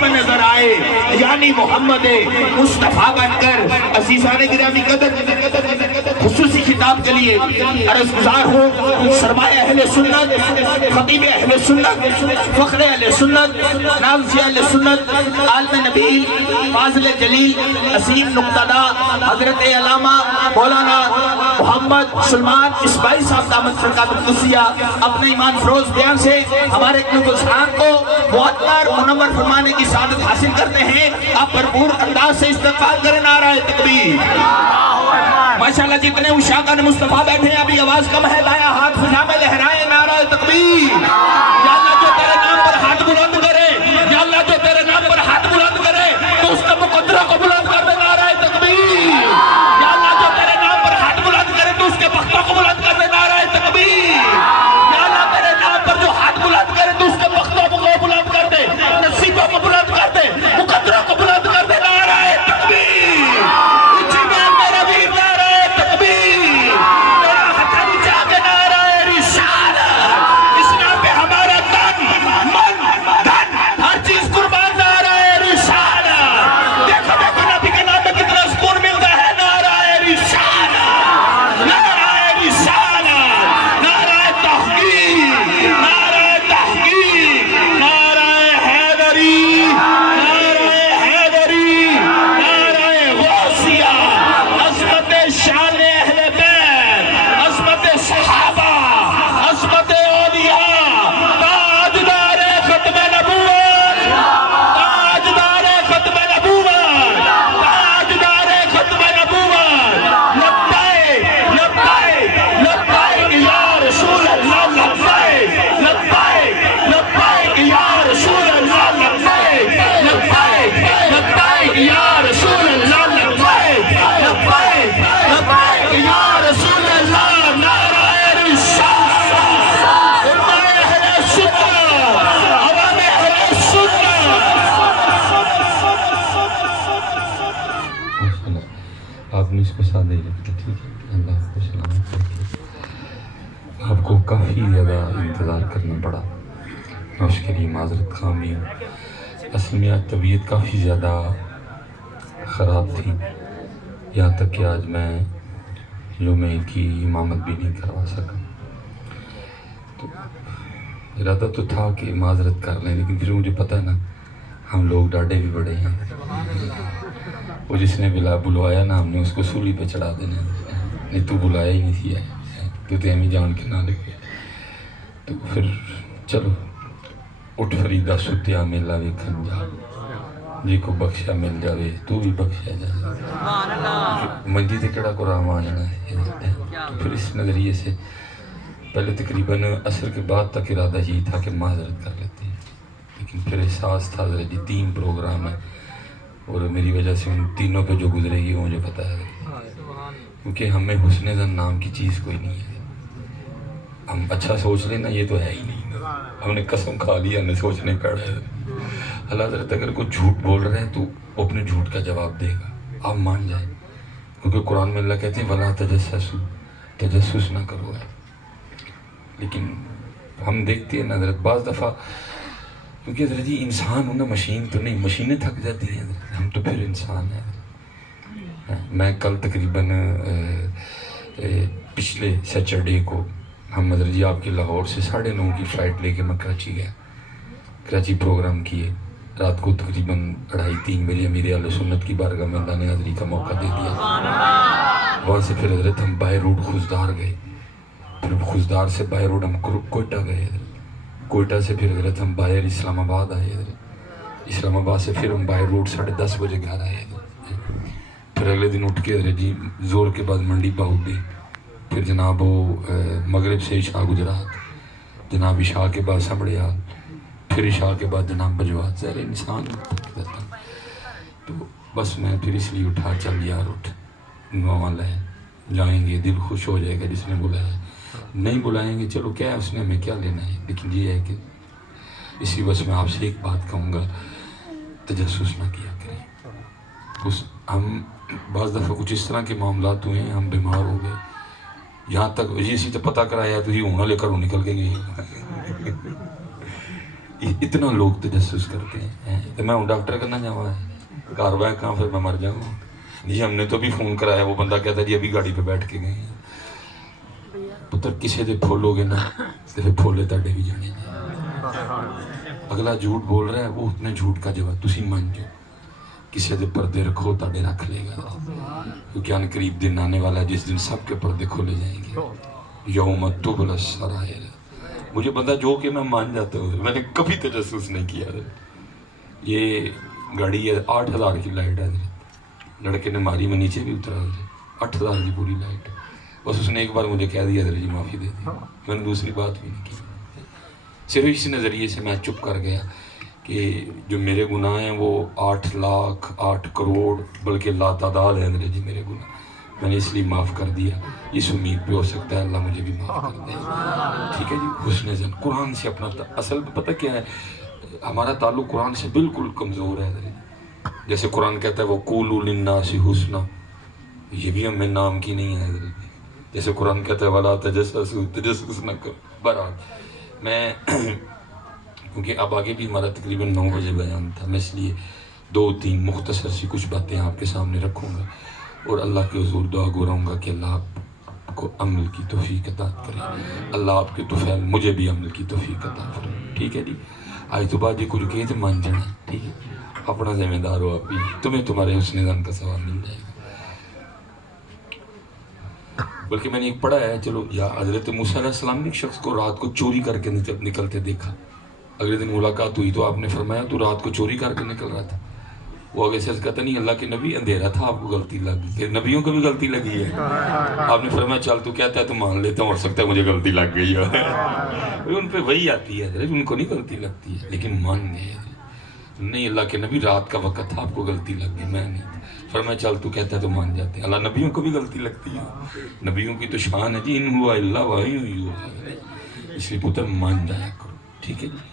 میں نظر آئے یعنی محمد مصطفیٰ بن کر عزیزان گرامی قدر خصوصی خطاب کے لیے عرض گزار ہوں سرمایہ اہل سنت خطیب اہل سنت فخر اہل سنت نازی اہل سنت عالم نبیل فاضل جلیل عظیم نقطہ حضرت علامہ مولانا محمد سلمان اسماعیل صاحب دامت فرقات القدسیہ اپنے ایمان فروز بیان سے ہمارے اپنے گلشان کو معطر منور فرمانے کی سعادت حاصل کرتے ہیں آپ بھرپور انداز سے استقبال کریں نعرہ تکبیر ماشاءاللہ جتنے عشاقان مصطفیٰ بیٹھے ہیں ابھی آواز کم ہے دائیں ہاتھ فضا میں لہرائیں نعرہ تکبیر یا اللہ جو تیرے نام پر ہاتھ بلند کرے یا اللہ جو تیرے نام پر ہاتھ بلند کرے تو اس کا مقدرہ کو بلند کر دے نعرہ تکبیر یا اللہ جو تیرے نام پر ہاتھ بلند کرے تو اس کے بختوں کو بلند کر دے نعرہ تکبیر یا اللہ تیرے نام پر جو ہاتھ بلند کرے تو اس کے بختوں کو بلند کر دے نصیبوں کو بلند کر دے مقدروں کو بلند کر دے نعرہ تکبیر اچھی بات میرا ویر نعرہ تکبیر میرا ہتھا نیچا کے نعرہ رسالت اس نام پہ ہمارا تن من دھن ہر چیز قربان نعرہ رسالت دیکھو دیکھو نبی کے نام میں کتنا سکون ملتا ہے نعرہ رسالت نعرہ رسالت نعرہ تحقیق نعرہ تحقیق نعرہ حیدری نعرہ حیدری نعرہ غوثیہ عظمت شان اہل بیت عظمت صحابہ عظمت اولیاء تاجدار ختم نبوت تاجدار ختم نبوت تاجدار ختم نبوت لبیک لبیک لبیک یا رسول اللہ لبیک لبیک لبیک یا رسول اللہ لبیک لبیک لبیک یا رسول اللہ لبیک لبیک لبیک یا رسول اللہ نعرہ رسالت امام اہل سنت عوام اہل سنت آپ نے اس کو سادہ ہی رکھا ٹھیک ہے اللہ کو سلامت رکھے آپ کو کافی زیادہ انتظار کرنا پڑا میں اس کے لیے معذرت خواہ ہوں اصل میں آج طبیعت کافی زیادہ خراب تھی یہاں تک کہ آج میں جمعے کی امامت بھی نہیں کروا سکا تو ارادہ تو تھا کہ معذرت کر لیں لیکن پھر مجھے پتہ ہے نا ہم لوگ ڈاڈے بھی بڑے ہیں وہ جس نے بلوایا نا ہم نے اس کو سولی پہ چڑھا دینا نہیں تو بلایا ہی نہیں تھی تو ہمیں جان کے نہ لگے تو پھر چلو اٹھ فریدہ ستیا میلا ویکھن جا جی کو بخشا مل جاوے تو بھی بخشا جائے منجی تے کڑا قرآن آنا ہے تو پھر اس نظریے سے پہلے تقریباً عصر کے بعد تک ارادہ یہی تھا کہ معذرت کر لیتے ہیں لیکن پھر احساس تھا ذرا جی 3 پروگرام ہیں اور میری وجہ سے ان تینوں پہ جو گزرے گی وہ مجھے پتہ ہے کیونکہ ہمیں حسن زن نام کی چیز کوئی نہیں ہے ہم اچھا سوچ لینا یہ تو ہے ہی نہیں ہم نے قسم کھا لی ہمیں سوچنے پڑ رہے اللہ حضرت اگر کوئی جھوٹ بول رہے ہیں تو وہ اپنے جھوٹ کا جواب دے گا آپ مان جائیں کیونکہ قرآن میں اللہ کہتے ہیں وَلَا تَجَسَّسُوا تجسس نہ کرو ہے لیکن ہم دیکھتے ہیں حضرت بعض دفعہ کیونکہ حضرت جی انسان ہونا مشین تو نہیں مشینیں تھک جاتی ہیں حضرت ہم تو پھر انسان ہیں میں کل تقریباً پچھلے سیچرڈے کو ہم حضرت جی آپ کے لاہور سے 9:30 کی فلائٹ لے کے میں کراچی گیا کراچی پروگرام کیے رات کو تقریباً 2:30-3 بجے امیر اہل سنت کی بارگاہ میں اللہ نے حاضری کا موقع دے دیا وہاں سے پھر حضرت ہم بائی روڈ خوزدار گئے پھر خوزدار سے بائی روڈ ہم کوئٹہ گئے حضرت کوئٹہ سے پھر حضرت ہم باہر اسلام آباد آئے حضرت اسلام آباد سے پھر ہم بائی روڈ 10:30 بجے گھر آئے حضرت پھر اگلے دن اٹھ کے حضرت جی زور کے بعد منڈی باہو گئے پھر جناب وہ مغرب سے عشاء گجرات جناب عشاء کے بعد سمڑیال پھر عشاء کے بعد جناب بجوات زہر انسان تو بس میں پھر اس لیے اٹھا چل یار اٹھ نواں لے جائیں گے دل خوش ہو جائے گا جس نے بلایا نہیں بلائیں گے چلو کیا ہے اس نے ہمیں کیا لینا ہے لیکن یہ ہے کہ اسی بس میں آپ سے ایک بات کہوں گا تجسس نہ کیا کریں ہم بعض دفعہ کچھ اس طرح کے معاملات ہوئے ہیں ہم بیمار ہو گئے یہاں تک اسی سے پتہ کرایا تو ہی ہونا لے کر وہ نکل کے گئے اتنا لوگ تجسس کرتے ہیں تو میں ہوں ڈاکٹر کرنا جاؤں گھر بہ کہاں پھر میں مر جاؤں جی ہم نے تو بھی فون کرایا وہ بندہ کہتا جی ابھی گاڑی پہ بیٹھ کے گئے ہیں پتر کسی دے پھولو گے نا تو پھر پھولے تاڑے بھی جانے اگلا جھوٹ بول رہا ہے وہ اتنے جھوٹ کا جواب تسی مان جو کسی دے پردے رکھو تاڑے رکھ لے گا کیونکہ ان قریب دن آنے والا ہے جس دن سب کے پردے کھولے جائیں گے یوم تبلی السرائر مجھے بندہ جو کہ میں مان جاتا ہوں میں نے کبھی تجسس نہیں کیا یہ گاڑی ہے 8,000 کی لائٹ ہے لڑکے نے ماری میں نیچے بھی اترا 8,000 کی پوری لائٹ بس اس نے ایک بار مجھے کہہ دیا جی معافی دے دی میں نے دوسری بات بھی نہیں کی صرف اس نظریے سے میں چپ کر گیا کہ جو میرے گناہ ہیں وہ 8 لاکھ 8 کروڑ بلکہ لا تعداد ہے جی میرے گناہ میں نے اس لیے معاف کر دیا اس امید پہ ہو سکتا ہے اللہ مجھے بھی معاف کر دے ٹھیک ہے جی حسن زن قرآن سے اپنا اصل پتہ کیا ہے ہمارا تعلق قرآن سے بالکل کمزور ہے جیسے قرآن کہتا ہے وہ قولوا للناس حسنا یہ بھی ہمیں نام کی نہیں ہے جیسے قرآن کہتا ہے ولا تجسسوا تجسس نہ کرو بہرحال میں کیونکہ اب آگے بھی ہمارا تقریباً 9 بجے بیان تھا میں اس لیے 2-3 مختصر سی کچھ باتیں آپ کے سامنے رکھوں گا اور اللہ کے حضور دعا گوراؤں گا کہ اللہ آپ کو عمل کی توفیق عطا کرے اللہ آپ کے طفیل مجھے بھی عمل کی توفیق عطا کرے ٹھیک ہے جی آج تو بعد یہ کچھ کہے تو مان جانا ٹھیک ہے اپنا ذمہ دار ہو آپ بھی تمہیں تمہارے حسن زن کا ثواب مل جائے گا بلکہ میں نے ایک پڑھا ہے چلو یا حضرت موسیٰ علیہ السلام نے ایک شخص کو رات کو چوری کر کے نکلتے دیکھا اگلے دن ملاقات ہوئی تو آپ نے فرمایا تو رات کو چوری کر کے نکل رہا تھا وہ آگے سے کہتا نہیں اللہ کے نبی اندھیرا تھا آپ کو غلطی لگ گئی پھر نبیوں کو بھی غلطی لگی ہے آپ نے فرمایا چل تو کہتا ہے تو مان لیتا ہوں ہو سکتا ہے مجھے غلطی لگ گئی ہے ان پہ وہی آتی ہے ان کو نہیں غلطی لگتی ہے لیکن مان گئے نہیں اللہ کے نبی رات کا وقت تھا آپ کو غلطی لگ گئی میں نہیں فرمایا چل تو کہتا ہے تو مان جاتے ہیں اللہ نبیوں کو بھی غلطی لگتی ہے نبیوں کی تو شان ہے جی ان ہوا اللہ وحی ہوئی اس لیے پتر مان جایا کرو ٹھیک ہے جی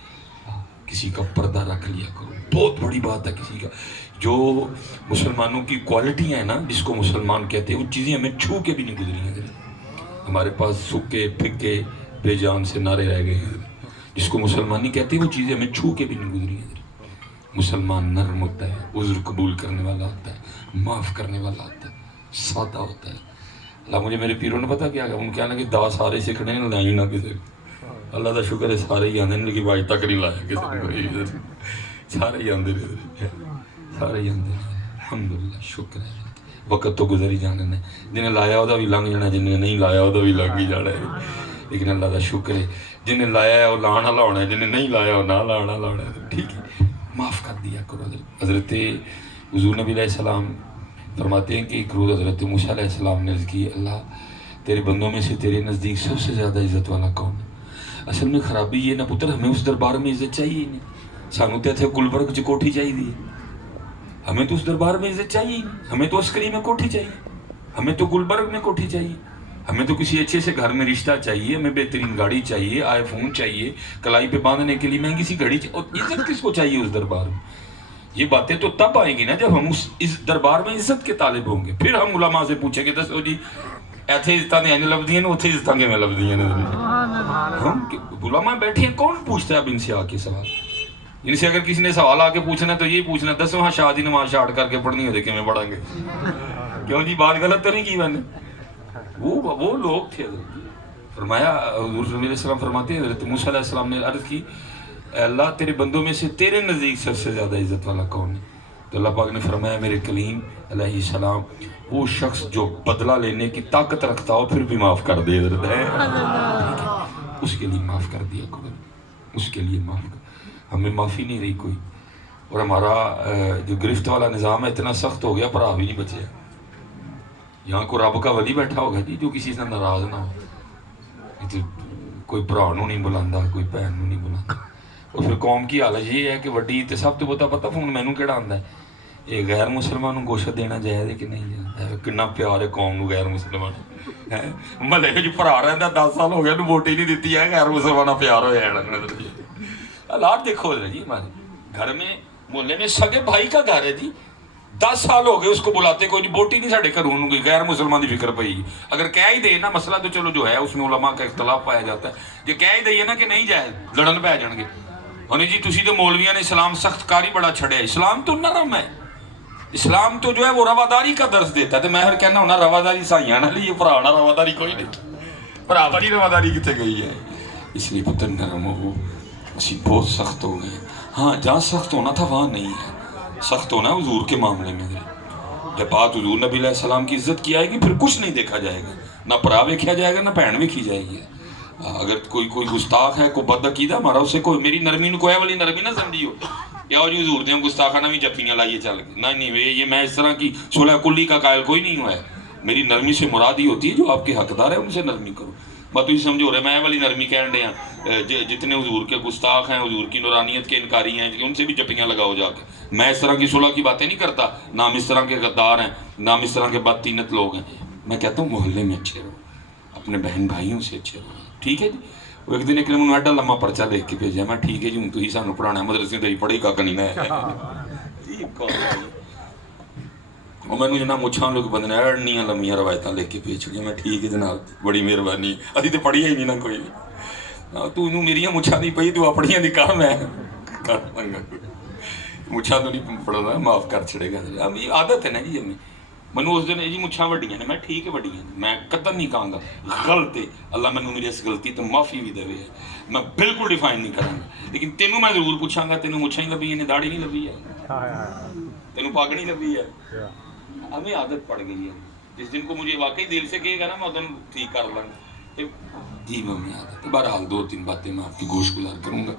کسی کا پردہ رکھ لیا کرو بہت بڑی بات ہے کسی کا جو مسلمانوں کی کوالٹی ہیں نا جس کو مسلمان کہتے ہیں وہ چیزیں ہمیں چھو کے بھی نہیں گزری ہیں ہمارے پاس سکے پھکے بے جان سے نعرے رہ گئے ہیں جس کو مسلمانی کہتے ہیں وہ چیزیں ہمیں چھو کے بھی نہیں گزری ہیں مسلمان نرم ہوتا ہے عذر قبول کرنے والا ہوتا ہے معاف کرنے والا ہوتا ہے سادہ ہوتا ہے اللہ مجھے میرے پیروں نے پتا کیا ان کیا نا کہ دا سارے سکھنے ہیں لائی نہ کسی اللہ کا شکر ہے سارے ہی آتے ہیں لیکن آج تک نہیں لایا کسی کو سارے ہی آتے رہے سارے ہی آتے رہے الحمدللہ شکر ہے وقت تو گزر ہی جانے نے جنہیں لایا وہ بھی لنگ جانا جنہیں نہیں لایا وہ بھی لنگ ہی جانا ہے لیکن اللہ کا شکر ہے جنہیں لایا ہے وہ لانا لاؤنا ہے جنہیں نہیں لایا وہ نہ لانا لاؤنا ہے ٹھیک ہے معاف کر دیا کرو حضرت حضور نبی علیہ السلام فرماتے ہیں کہ ایک روز حضرت موسیٰ علیہ السلام نے عرض کی اللہ تیرے بندوں میں سے تیرے نزدیک سب سے زیادہ عزت والا کون ہے اصل میں خرابی یہ نہ پتر ہمیں اس دربار میں عزت چاہیے ہی نہیں سانو تے تھے گلبرگ چ کوٹھی چاہیے ہمیں تو اس دربار میں عزت چاہیے ہی نہیں ہمیں تو عسکری میں کوٹھی چاہیے ہمیں تو گلبرگ میں کوٹھی چاہیے ہمیں تو کسی اچھے سے گھر میں رشتہ چاہیے ہمیں بہترین گاڑی چاہیے آئی فون چاہیے کلائی پہ باندھنے کے لیے مہنگی سی گھڑی چاہیے اور عزت کس کو چاہیے اس دربار میں یہ باتیں تو تب آئیں گی نا جب ہم اس دربار میں عزت کے طالب ہوں گے پھر ہم علماء سے پوچھیں گے دسو جی ایتھے عزتاں نے لب دیاں نے اتھے عزتاں کے میں لب دیاں نے ہم علماء بیٹھے ہیں کون پوچھتا ہے اب ان سے آ کے سوال ان سے اگر کسی نے سوال آ کے پوچھنا ہے تو یہی پوچھنا ہے دسو ہاں شادی نماز شارٹ کر کے پڑھنی ہے کہ میں پڑھیں گے کیوں جی بات غلط تو نہیں کی میں نے وہ لوگ تھے فرمایا حضور صلی اللہ علیہ وسلم فرماتے ہیں حضرت موسیٰ علیہ السلام نے عرض کی اے اللہ تیرے بندوں میں سے تیرے نزدیک سب سے زیادہ عزت والا کون ہے تو اللہ پاک نے فرمایا میرے کلیم علیہ السلام وہ شخص جو بدلہ لینے کی طاقت رکھتا ہو پھر بھی معاف کر دے حضرت ہے اس کے لیے معاف کر دیا کرو اس کے لیے معاف کر ہمیں معافی نہیں رہی کوئی اور ہمارا جو گرفت والا نظام ہے اتنا سخت ہو گیا بھرا بھی نہیں بچے یہاں کو رب کا ولی بیٹھا ہوگا جی جو کسی سے ناراض نہ ہو کوئی بھرا نو نہیں بلاندہ کوئی بہن نو نہیں بلاندہ اور پھر قوم کی حالت یہ ہے کہ وڈی تے سب تو پتا فون مینوں کیڑا آندا ہے یہ غیر مسلمانوں گوشت دینا جائز ہے کہ نہیں جائز ہے کنا پیار ہے قوم نو غیر مسلمان ہے ملے جو بھرا رہندا 10 سال ہو گئے نو ووٹ ہی نہیں دتی ہے غیر مسلماناں پیار ہویا ہے حالات دیکھو جی ہمارے گھر میں محلے میں سگے بھائی کا گھر ہے جی 10 سال ہو گئے اس کو بلاتے کوئی نہیں ووٹ ہی نہیں ساڈے گھروں کوئی غیر مسلمان کی فکر پئی اگر کہہ ہی دے نا مسئلہ تو چلو جو ہے اس میں علماء کا اختلاف پایا جاتا ہے جو کہہ ہی دئیے نا کہ نہیں جائز لڑن پہ جان گے ہونے جی تسی تو مولویاں نے اسلام سخت کاری بڑا چھڑے، اسلام تو نرم ہے، اسلام تو جو ہے وہ رواداری کا درس دیتا ہے. تو میں پھر کہنا ہونا رواداری سائیاں نہ لیے پرانا رواداری کوئی نہیں، پرا والی رواداری کتنے گئی ہے. اس لیے پتر نرم ہو، اسی بہت سخت ہو گئے. ہاں جہاں سخت ہونا تھا وہاں نہیں ہے، سخت ہونا ہے حضور کے معاملے میں. جب بات حضور نبی علیہ السلام کی عزت کی آئے گی پھر کچھ نہیں دیکھا جائے گا، نہ پرا ویکھیا جائے گا نہ بہن ویکھی جائے گی. اگر کوئی گستاخ ہے، کوئی بد عقیدہ ہمارا اسے کوئی میری نرمی نو کوئی والی نرمی نہ سمجھیو یا جی حضور دے گستاخانہ بھی جفیاں لائیے چل گئے. نہیں یہ میں اس طرح کی صلح کلی کا قائل کوئی نہیں ہوا ہے. میری نرمی سے مراد ہی ہوتی ہے جو آپ کے حقدار ہے ان سے نرمی کرو. بات تھی سمجھو رہے میں والی نرمی کہن دے ہیں، جتنے حضور کے گستاخ ہیں، حضور کی نورانیت کے انکاری ہیں، ان سے بھی جپیاں لگاؤ جا کے. میں اس طرح کی صلح کی باتیں نہیں کرتا، نہ ہم اس طرح کے غدار ہیں، نہ ہم اس طرح کے بدتینت لوگ ہیں. میں کہتا ہوں محلے میں اچھے رہو، اپنے بہن بھائیوں سے اچھے رہو، ٹھیک ہے جی. وہ ایک دن ایک نے مجھے ایڈا لمبا پرچہ لکھ کے بھیجا. میں ٹھیک ہے جی ہوں تو ہی سانو پڑھانا ہے، مدرسے تیری پڑھی کا نہیں ہے. اور میں نے جناب مچھاں لوگ بندے ایڈنیاں لمبیاں روایتاں لکھ کے بھیج چھڑیاں. میں ٹھیک ہے جناب بڑی مہربانی، ابھی تو پڑھی ہی نہیں نا کوئی. تو انہوں میریاں مچھاں دی پئی تو اپنیاں دی کام ہے کر لنگا مچھاں تو نہیں پڑھنا، معاف کر چھڑے گا. اب یہ عادت ہے نا جی ہمیں. منو اس دن جی مچھاں وڈیاں نے، میں ٹھیک ہے وڈیاں نے، میں قدر نہیں کہاں گا غلط ہے، اللہ مینوں میری اس غلطی تو معافی بھی دے، میں بالکل ڈیفائن نہیں کروں گا. لیکن تینوں میں ضرور پوچھاں گا تینوں مچھاں ہی لبھی ہیں، داڑھی نہیں لبھی ہے، تینوں پاگ نہیں لبھی ہے. ہمیں عادت پڑ گئی ہے. جس دن کو مجھے واقعی دل سے کہے گا نا میں ادھر ٹھیک کر لوں گا جی میں ہمیں عادت ہے. بہرحال دو تین باتیں میں آپ کی گوش گزار کروں گا.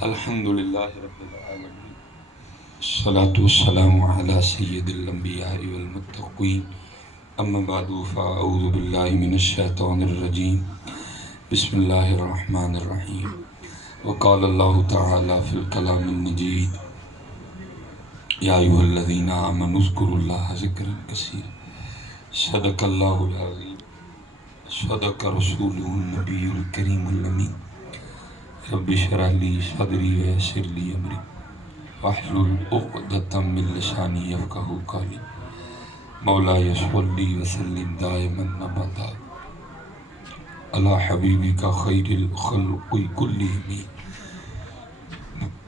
الحمدللہ رب العالمین، الصلاة والسلام على سید الانبیاء والمتقین، اما بعد فاعوذ باللہ من الشیطان الرجیم، بسم اللہ الرحمن الرحیم. وقال اللہ تعالی فی الکلام المجید، یا ایھا الذین آمنوا اذکروا اللہ ذکرا کثیرا. صدق اللہ العظیم، صدق رسولہ النبی الکریم الامین. رب اشرح لی صدری ویسر لی امری واحلل عقدۃ من لسانی یفقہوا قولی. مولاي صلی وسلم دائما ابدا علی حبیبک خیر الخلق کلہم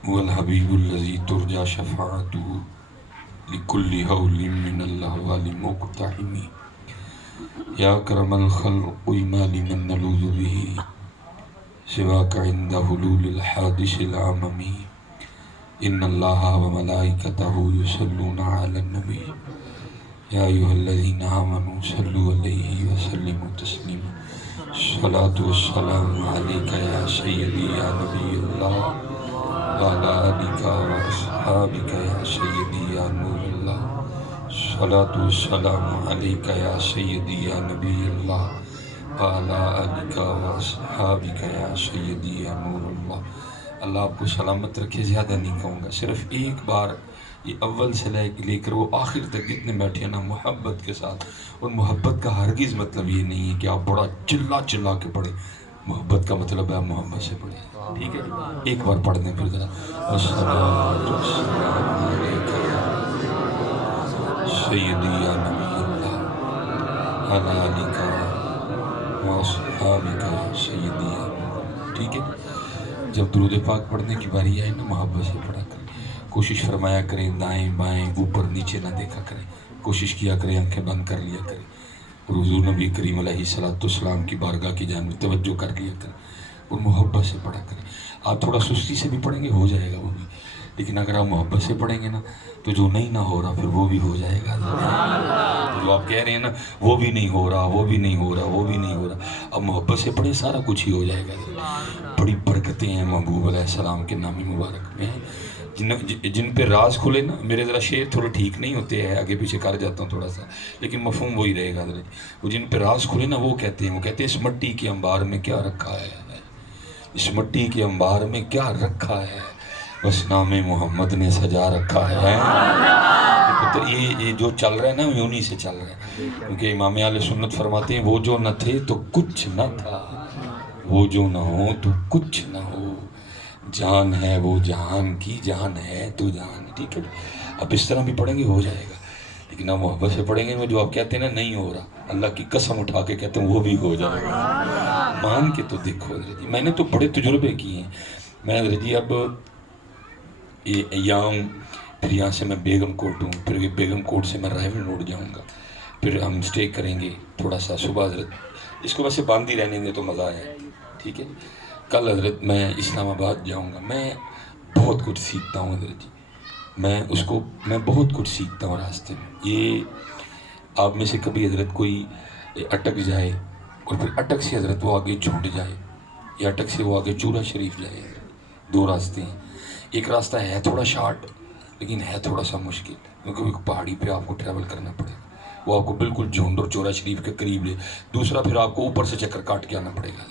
والحبیب الذی ترجى شفاعته لكل هول من الاحوال مقتحم. یا اکرم الخلق ما لمن نلوذ به سواک عند حلول الحادث العمم. ان اللہ وملائکتہ یصلون علی النبی یا ایھا الذین آمنوا صلوا علیہ وسلموا تسلیما. الصلاۃ والسلام علیک یا سیدی یا نبی اللہ وعلی آلک واصحابک یا سیدی یا نور اللہ. الصلاۃ والسلام علیک یا سیدی یا نبی اللہ وعلی آلک واصحابک یا سیدی یا نور اللہ. اللہ آپ کو سلامت رکھے. زیادہ نہیں کہوں گا، صرف ایک بار یہ اول سے لے کر وہ آخر تک جتنے بیٹھے نا محبت کے ساتھ. اور محبت کا ہرگز مطلب یہ نہیں ہے کہ آپ بڑا چلا کے پڑھیں. محبت کا مطلب ہے آپ محبت سے پڑھیں، ٹھیک ہے. ایک بار پڑھ دیں پھر ذرا. الصلاۃ والسلام علیک سیدی یا نبی اللہ وعلی آلک واصحابک یا سیدی یا نور اللہ، ٹھیک ہے. جب درود پاک پڑھنے کی باری آئے نا محبت سے پڑھا کریں. کوشش فرمایا کریں دائیں بائیں اوپر نیچے نہ دیکھا کریں. کوشش کیا کریں آنکھیں بند کر لیا کریں اور حضور نبی کریم علیہ السلام کی بارگاہ کی جانب توجہ کر لیا کریں اور محبت سے پڑھا کریں. آپ تھوڑا سستی سے بھی پڑھیں گے ہو جائے گا وہ بھی، لیکن اگر آپ محبت سے پڑھیں گے نا تو جو نہیں نہ ہو رہا پھر وہ بھی ہو جائے گا. جو آپ کہہ رہے ہیں نا وہ بھی نہیں ہو رہا، وہ بھی نہیں ہو رہا، وہ بھی نہیں ہو رہا، اب محبت سے پڑھیں سارا کچھ ہی ہو جائے گا. بڑی برکتیں ہیں محبوب علیہ السلام کے نام مبارک میں، جن پہ راز کھلے نا. میرے ذرا شعر تھوڑے ٹھیک نہیں ہوتے ہیں، آگے پیچھے کر جاتا ہوں تھوڑا سا، لیکن مفہوم وہی رہے گا. وہ جن پہ راز کھلے نا وہ کہتے ہیں اس مٹی کے انبار میں کیا رکھا ہے، اس مٹی کے انبار میں کیا رکھا ہے، بس نام محمد نے سجا رکھا ہے. یہ جو چل رہا ہے نا یہ انہی سے چل رہا ہے، کیونکہ امام اہل سنت فرماتے ہیں وہ جو نہ تھے تو کچھ نہ تھا، وہ جو نہ ہو تو کچھ نہ ہو، جان ہے وہ جہان کی، جان ہے تو جہان. ٹھیک ہے، اب اس طرح بھی پڑھیں گے ہو جائے گا. لیکن آپ محبت سے پڑھیں گے وہ جو آپ کہتے ہیں نا نہیں ہو رہا، اللہ کی قسم اٹھا کے کہتے ہیں وہ بھی ہو جائے گا. مان کے تو دیکھو، میں نے تو بڑے تجربے کیے ہیں. میں حضرت جی اب یہ ایام پھر یہاں سے میں بیگم کوٹ ہوں، پھر یہ بیگم کوٹ سے میں رائول روڈ جاؤں گا، پھر ہم اسٹے کریں گے تھوڑا سا صبح حضرت اس کو ویسے باندھی رہنے دیں تو مزہ آیا، ٹھیک ہے. کل حضرت میں اسلام آباد جاؤں گا. میں بہت کچھ سیکھتا ہوں حضرت جی، میں بہت کچھ سیکھتا ہوں راستے میں. یہ آپ میں سے کبھی حضرت کوئی اٹک جائے اور پھر اٹک سے حضرت وہ آگے چھوٹ جائے، یا اٹک سے وہ آگے چورا شریف جائے، دو راستے ہیں. ایک راستہ ہے تھوڑا شارٹ لیکن ہے تھوڑا سا مشکل، کیونکہ ایک پہاڑی پہ آپ کو ٹریول کرنا پڑے گا، وہ آپ کو بالکل جھنڈ اور چورا شریف کے قریب لے. دوسرا پھر آپ کو اوپر سے چکر کاٹ کے آنا پڑے گا.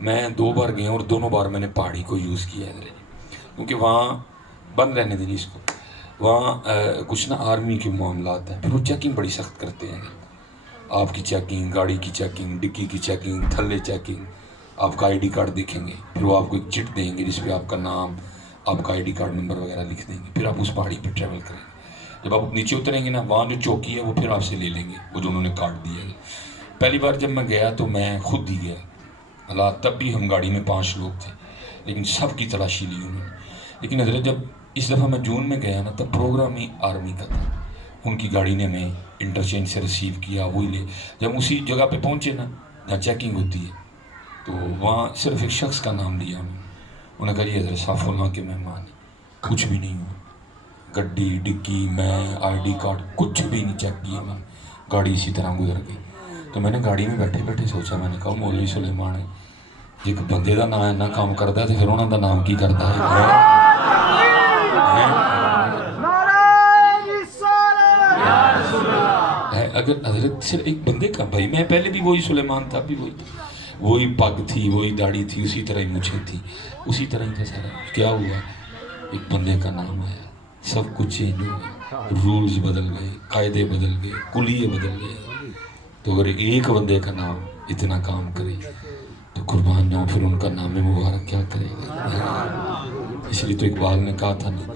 میں 2 بار گیا اور دونوں بار میں نے پہاڑی کو یوز کیا ہے، کیونکہ وہاں بند رہنے دیں اس کو، وہاں کچھ نا آرمی کے معاملات ہیں. پھر وہ چیکنگ بڑی سخت کرتے ہیں، آپ کی چیکنگ، گاڑی کی چیکنگ، ڈکی کی چیکنگ، تھلے چیکنگ. آپ کا ID کارڈ دیکھیں گے، پھر وہ آپ کو ایک چٹ دیں گے جس پہ آپ کا نام، آپ کا ID کارڈ نمبر وغیرہ لکھ دیں گے. پھر آپ اس پہاڑی پہ ٹریول کریں گے. جب آپ نیچے اتریں گے نا، وہاں جو چوکی ہے وہ پھر آپ سے لے لیں گے، وہ جو انہوں نے کارڈ دیا ہے. پہلی بار جب میں گیا تو میں خود ہی گیا، اللہ تب بھی ہم گاڑی میں 5 لوگ تھے، لیکن سب کی تلاشی لی انہوں نے. لیکن حضرت جب اس دفعہ میں جون میں گیا نا، تب پروگرام ہی آرمی کا تھا. ان کی گاڑی نے ہمیں انٹرچینج سے ریسیو کیا، وہی لے. جب ہم اسی جگہ پہ پہنچے نا جہاں چیکنگ ہوتی ہے، تو وہاں صرف ایک شخص کا نام لیا انہوں نے کہا یہ حضرت صاحب فلاں کے مہمان ہیں. کچھ بھی نہیں ہوا، گڈی، ڈکی، میں ID کارڈ کچھ بھی نہیں چیک کیا. میں گاڑی اسی طرح گزر گئی. تو میں نے گاڑی میں بیٹھے بیٹھے سوچا، میں نے کہا مولوی سلیمان ہے، جی ایک بندے دا نام اینا کام کرتا ہے تو پھر انہوں دا نام کی کرتا ہے. اگر حضرت صرف ایک بندے کا، بھائی میں پہلے بھی وہی سلیمان تھا، بھی وہی تھا، وہی پگ تھی، وہی داڑھی تھی، اسی طرح ہی مجھے تھی، اسی طرح ہی تھا سارا. کیا ہوا؟ ایک بندے کا نام ہے، سب کچھ چینج ہو گیا، رولز بدل گئے، قاعدے بدل گئے، کلیے بدل گئے. تو اگر ایک بندے کا نام اتنا کام کرے تو قربان جاؤں پھر ان کا نام مبارک کیا کرے گا. اس لیے تو اقبال نے کہا تھا نا،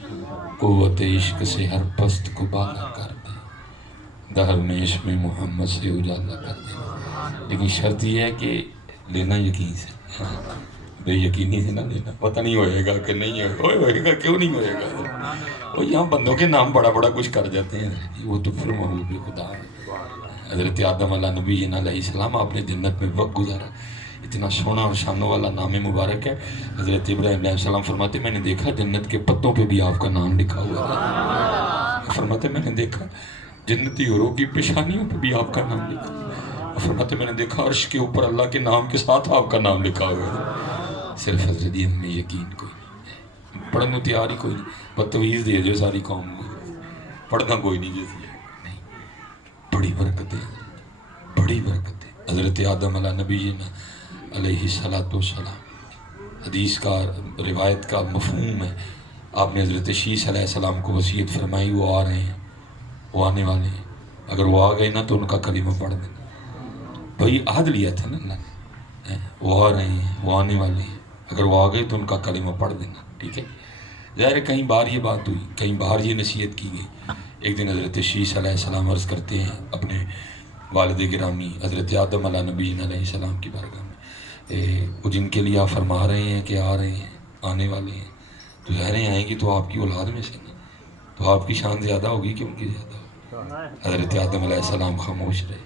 قوت عشق سے ہر پست کو بالا کر دے، دہر میں عشق میں محمد سے اجالا کر دے. لیکن شرط یہ ہے کہ لینا یقین سے، بے یقینی سے نہ لینا. پتہ نہیں ہوئے گا کہ نہیں ہوئے گا، کیوں نہیں ہوئے گا. وہ یہاں بندوں کے نام بڑا بڑا کچھ کر جاتے ہیں، وہ تو پھر محبوب خدا ہے. حضرت آدم علیہ نبی علیہ السلام، آپ نے جنت میں وقت گزارا، اتنا سونا اور شانوں والا نام مبارک ہے. حضرت ابراہیم علیہ السلام فرماتے میں نے دیکھا جنت کے پتوں پہ بھی آپ کا نام لکھا ہوا ہے. فرماتے میں نے دیکھا جنتی حوروں کی پیشانیوں پہ بھی آپ کا نام لکھا ہے. فرماتے میں نے دیکھا عرش کے اوپر اللہ کے نام کے ساتھ آپ کا نام لکھا ہوا ہے. صرف حضرت ہم میں یقین کوئی نہیں، پڑھنے تیاری کوئی نہیں، بتویز دے جو ساری قوم کو، پڑھنا کوئی نہیں جیسے نہیں. بڑی برکتیں، بڑی برکتیں. حضرت آدم علیہ نبی علیہ السلام، حدیث کا، روایت کا مفہوم ہے. آپ نے حضرت شیس علیہ السلام کو وصیت فرمائی، وہ آ رہے ہیں، وہ آنے والے ہیں، اگر وہ آ گئے نا تو ان کا کلمہ پڑھ دینا. وہی عہد لیا تھا نا اللہ نے، وہ آ رہے ہیں، وہ آنے والے ہیں، اگر وہ آ گئے تو ان کا کلمہ پڑھ دینا. ٹھیک ہے. ظاہر کہیں بار یہ بات ہوئی، کہیں بار یہ نصیحت کی گئی. ایک دن حضرت شیس علیہ السلام عرض کرتے ہیں اپنے والد گرامی حضرت آدم علیہ نبی علیہ السلام کی بارگاہ میں، وہ جن کے لیے آپ فرما رہے ہیں کہ آ رہے ہیں، آنے والے ہیں، تو ظاہریں آئیں گی تو آپ کی اولاد میں سے نا، تو آپ کی شان زیادہ ہوگی کہ ان کی زیادہ ہوگی. حضرت آدم علیہ السلام خاموش رہے،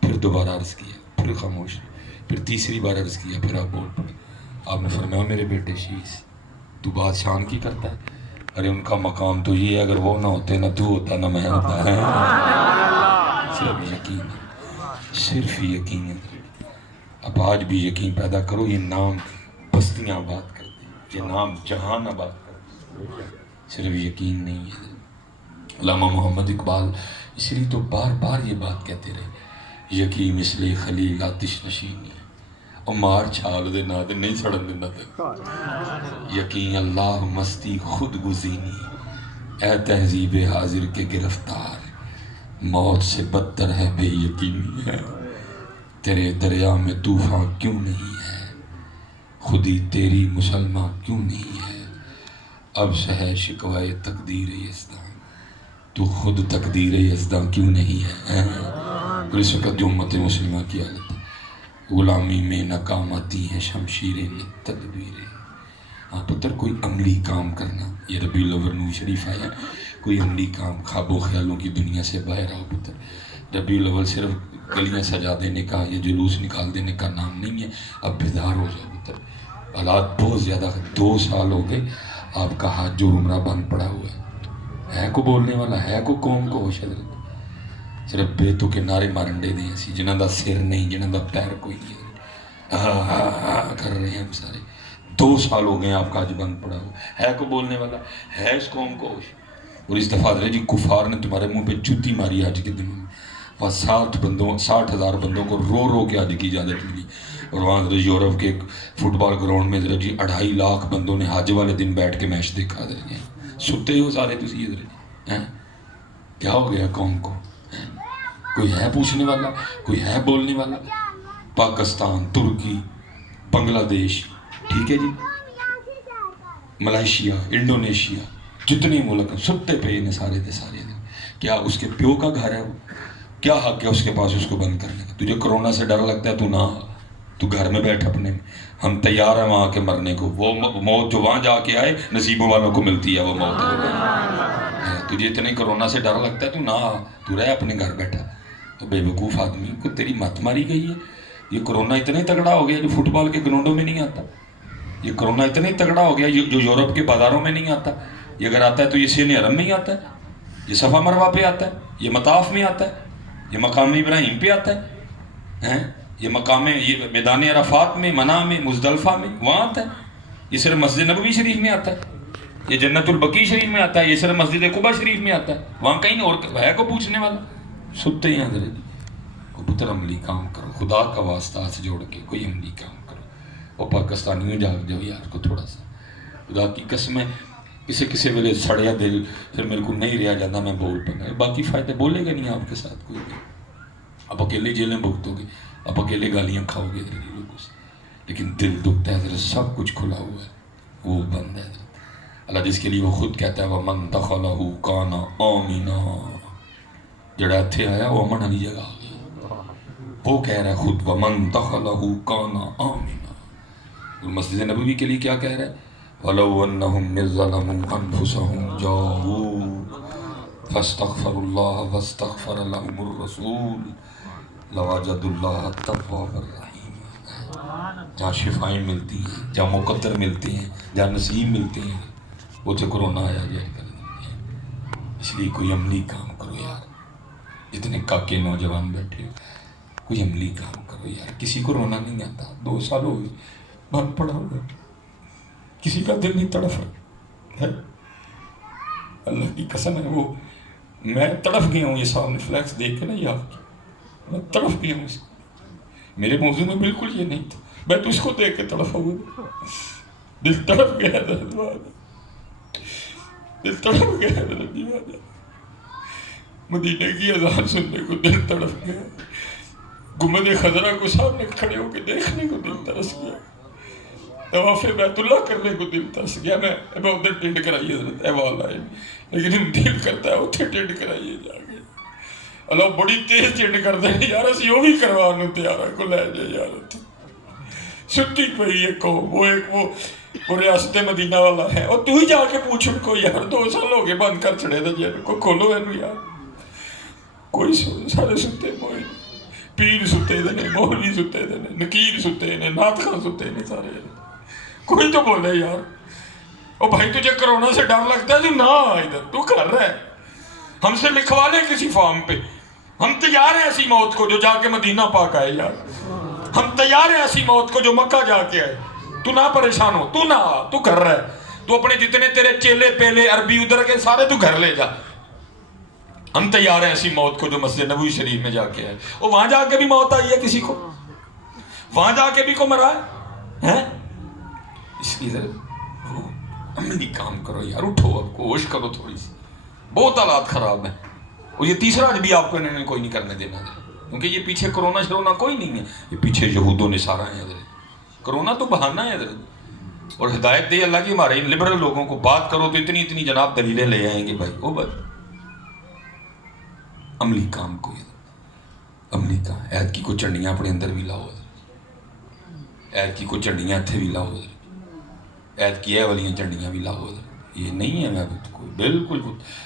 پھر دوبارہ عرض کیا، پھر خاموش رہے، پھر تیسری بار عرض کیا، پھر آپ بول پڑے. آپ نے فرمایا میرے بیٹے شیس، تو بات شان کی کرتا ہے، ارے ان کا مقام تو یہ ہے، اگر وہ نہ ہوتے نہ تو ہوتا نہ میں ہوتا ہے. صرف یقین ہے، صرف یقین ہے. اب آج بھی یقین پیدا کرو، یہ نام بستیاں آباد کر دیں، یہ نام جہان آباد کر دیں. صرف یقین نہیں ہے. علامہ محمد اقبال اس لیے تو بار بار یہ بات کہتے رہے، یقین مثل خلیل آتش نشینی اور مار چھال دے نہ دے نہیں سڑن دینا دے. یقین اللہ مستی خود گزینی، اے تہذیب حاضر کے گرفتار، موت سے بدتر ہے بے یقینی ہے. تیرے دریا میں طوفان کیوں نہیں ہے، خودی تیری مسلمان کیوں نہیں ہے. اب سہ شکوائے تقدیر یزداں، تو خود تقدیر یزداں کیوں نہیں ہے. اور اس وقت جو امت مسلمہ کی حالت ہے، غلامی میں ناکام آتی ہیں شمشیریں تدبیریں، ہاں پتر کوئی عملی کام کرنا. یہ ربیع الاول نور شریف آیا, کوئی عملی کام, خواب و خیالوں کی دنیا سے باہر آؤ پتر. ربیع الاول صرف گلیاں سجا دینے کا یا جلوس نکال دینے کا نام نہیں ہے. اب بیدار ہو جاؤ پتر. حالات بہت زیادہ 2 سال ہو گئے آپ کا حج اور عمرہ بند پڑا ہوا ہے کو بولنے والا, ہے کو قوم کو ہوش حضرت. صرف بیتو کے نعرے مارنڈے دیں اسی جنہاں دا سر نہیں, جنہاں دا پیر کوئی نہیں کر رہے ہیں ہم سارے. 2 سال ہو گئے آپ کا حج بند پڑا ہوا ہے کو بولنے والا, ہے اس قوم کو ہوش. اور اس دفعہ حضرت جی کفار نے تمہارے منہ پہ جوتی ماری حج کے دنوں میں. وہاں 60,000 بندوں کو رو رو کے حج کی اجازت ملی. اور وہاں حضرت یورپ کے ایک فٹ بال گراؤنڈ میں حضرت جی 2.5 لاکھ بندوں نے حج والے دن بیٹھ کے میچ دیکھا. حضرت جی ستے ہو سارے تسی حضرت جی, کیا ہو گیا قوم کو؟ کوئی ہے پوچھنے والا, کوئی ہے بولنے والا؟ پاکستان, ترکی, بنگلہ دیش, ٹھیک ہے جی, ملائیشیا, انڈونیشیا, جتنے ملک ہیں ستے پہ ہیں سارے دے سارے. کیا اس کے پیو کا گھر ہے وہ؟ کیا حق ہے اس کے پاس اس کو بند کرنے کا؟ تجھے کرونا سے ڈر لگتا ہے تو نہ, تو گھر میں بیٹھ اپنے میں. ہم تیار ہیں وہاں کے مرنے کو. وہ موت جو وہاں جا کے آئے نصیبوں والوں کو ملتی ہے وہ موت ہے. تجھے اتنے کرونا سے ڈر لگتا ہے تو نہ, تو رہ اپنے گھر بیٹھا. تو بے وقوف آدمی کو تیری مت ماری گئی ہے. یہ کرونا اتنا ہی تگڑا ہو گیا جو فٹ بال کے گراؤنڈوں میں نہیں آتا. یہ کرونا اتنا ہی تگڑا ہو گیا جو یورپ کے بازاروں میں نہیں آتا. یہ اگر آتا ہے تو یہ سین حرم میں ہی آتا ہے, یہ صفا مروہ پہ آتا ہے, یہ مطاف میں آتا ہے, یہ مقام ابراہیم پہ آتا ہے, یہ مقام یہ میدان عرفات میں, منع میں, مزدلفہ میں وہاں آتا ہے. یہ صرف مسجد نبوی شریف میں آتا ہے, یہ جنت البقیع شریف میں آتا ہے, یہ صرف مسجد قباء شریف میں آتا ہے. وہاں کہیں اور ہے کو پوچھنے والا؟ ستے ہیں حضرت. کو پتر عملی کام کرو, خدا کا واسطہ ہاتھ جوڑ کے کوئی عملی کام کرو. اور پاکستانیوں جاگ جاؤ یار کو تھوڑا سا. خدا کی قسم ہے کسی ویلے سڑیا دل پھر میرے کو نہیں رہا جاتا میں بول پانا. باقی فائدہ بولے گا نہیں آپ کے ساتھ کوئی بھی. آپ اکیلے جیلیں بھگتو گے, آپ اکیلے گالیاں کھاؤ گے حضرت لوگوں سے, لیکن دل دکھتا ہے حضرت. سب کچھ کھلا ہوا ہے, وہ بند ہے حضرت. اللہ جس کے لیے وہ خود کہتا ہے وَمَن دَخَلَهُ كَانَ آمِنًا, جڑا اتھے آیا وہ امن والی جگہ آ گیا. وہ کہہ رہا ہے خود وَمَن دَخَلَهُ كَانَ آمِنًا. اور مسجد نبوی کے لیے کیا کہہ رہا ہے؟ وَلَوْ أَنَّهُمْ إِذْ ظَلَمُوا أَنفُسَهُمْ جَاءُوكَ فَاسْتَغْفَرُوا اللَّهَ وَاسْتَغْفَرَ لَهُمُ الرَّسُولُ لَوَجَدُوا اللَّهَ تَوَّابًا رَحِيمًا. جہاں شفائیں ملتی ہیں, جہاں مقدر ملتے ہیں, جہاں نصیب ملتے ہیں, وہ تو کرونا آیا جائے کر. اس لیے کوئی عملی کام کرو یار. جتنے کاکے نوجوان بیٹھے کوئی عملی کام کرو یار. کسی کو رونا نہیں آتا. 2 سال ہو گئے بند پڑا ہوگا, کسی کا دل نہیں تڑف ہے. اللہ کی قسم ہے, وہ میں تڑف گیا ہوں یہ سامنے فلیکس دیکھ کے نا یار, میں تڑف گیا ہوں. میرے موضوع میں بالکل یہ نہیں تھا, میں تو اس کو دیکھ کے تڑفا ہوا, دل تڑف گیا حضرت, دل تڑف گیا حضرت. مدینے کی اذان سننے کو دل تڑف گیا, گنبد خضرا کو سامنے کھڑے ہو کے دیکھنے کو دل ترس گیا, طواف بیت اللہ کرنے کو دل ترس گیا. میں ادھر ٹینڈ کرائیے حضرت, اے والا ہے, لیکن دل کرتا ہے اتنے ٹینڈ کرائیے جا کے. اللہ بڑی تیز ٹینڈ کرتے ہیں یار, اسی وہ بھی کروانے تیارہ کو لے جائے یار. ستی پئی ہے قوم, وہ ایک وہ ریاست مدینہ والا ہے, اور تو ہی جا کے پوچھ ان کو یار 2 سال ہو گئے بند کر چڑے تھے جیل کو, کھولو ہے یار. کوئی سارے ستے موئی, پیر ستے دے, مولوی ستے دے, نکیر ستے نے, نعت خان ستے نے سارے. کوئی تو بولے یار, او بھائی تجھے کرونا سے ڈر لگتا ہے تو نہ ادھر, تو کر رہا ہے. ہم سے لکھوا لے کسی فارم پہ, ہم تیار ہیں ایسی موت کو جو جا کے مدینہ پاک آئے یار. ہم تیار ہیں ایسی موت کو جو مکہ جا کے آئے. تو نہ پریشان ہو, تو نہ, تو کر رہا ہے. تو اپنے جتنے تیرے چیلے پیلے عربی ادھر کے سارے تو گھر لے جا. ہم تیار ہیں ایسی موت کو جو مسجد نبوی شریف میں جا کے آئے. اور وہاں جا کے بھی موت آئی ہے کسی کو, وہاں جا کے بھی کو مرا ہے. اس لیے عملی کام کرو یار, اٹھو, اب کوشش کرو تھوڑی سی. بہت حالات خراب ہیں. اور یہ تیسرا حج بھی آپ کو انہوں نے کوئی نہیں کرنے دینا ہے, کیونکہ یہ پیچھے کرونا شرونا کوئی نہیں ہے, یہ پیچھے یہود و نصارہ ہیں حضرت. کرونا تو بہانہ ہے حضرت. اور ہدایت دے اللہ کی ہمارے لبرل لوگوں کو, بات کرو تو اتنی جناب دلیلیں لے آئیں گے بھائی. وہ بس عملی کام کو, عملی کام. عید کی کو چنڈیاں اپنے اندر بھی لاؤ حضرت, عید کی کو چنڈیاں اتھے بھی لاؤ حضرت. ایت کیا ہے والی جھنڈیاں بھی لاؤ ادھر، یہ نہیں ہے میں کوئی بالکل،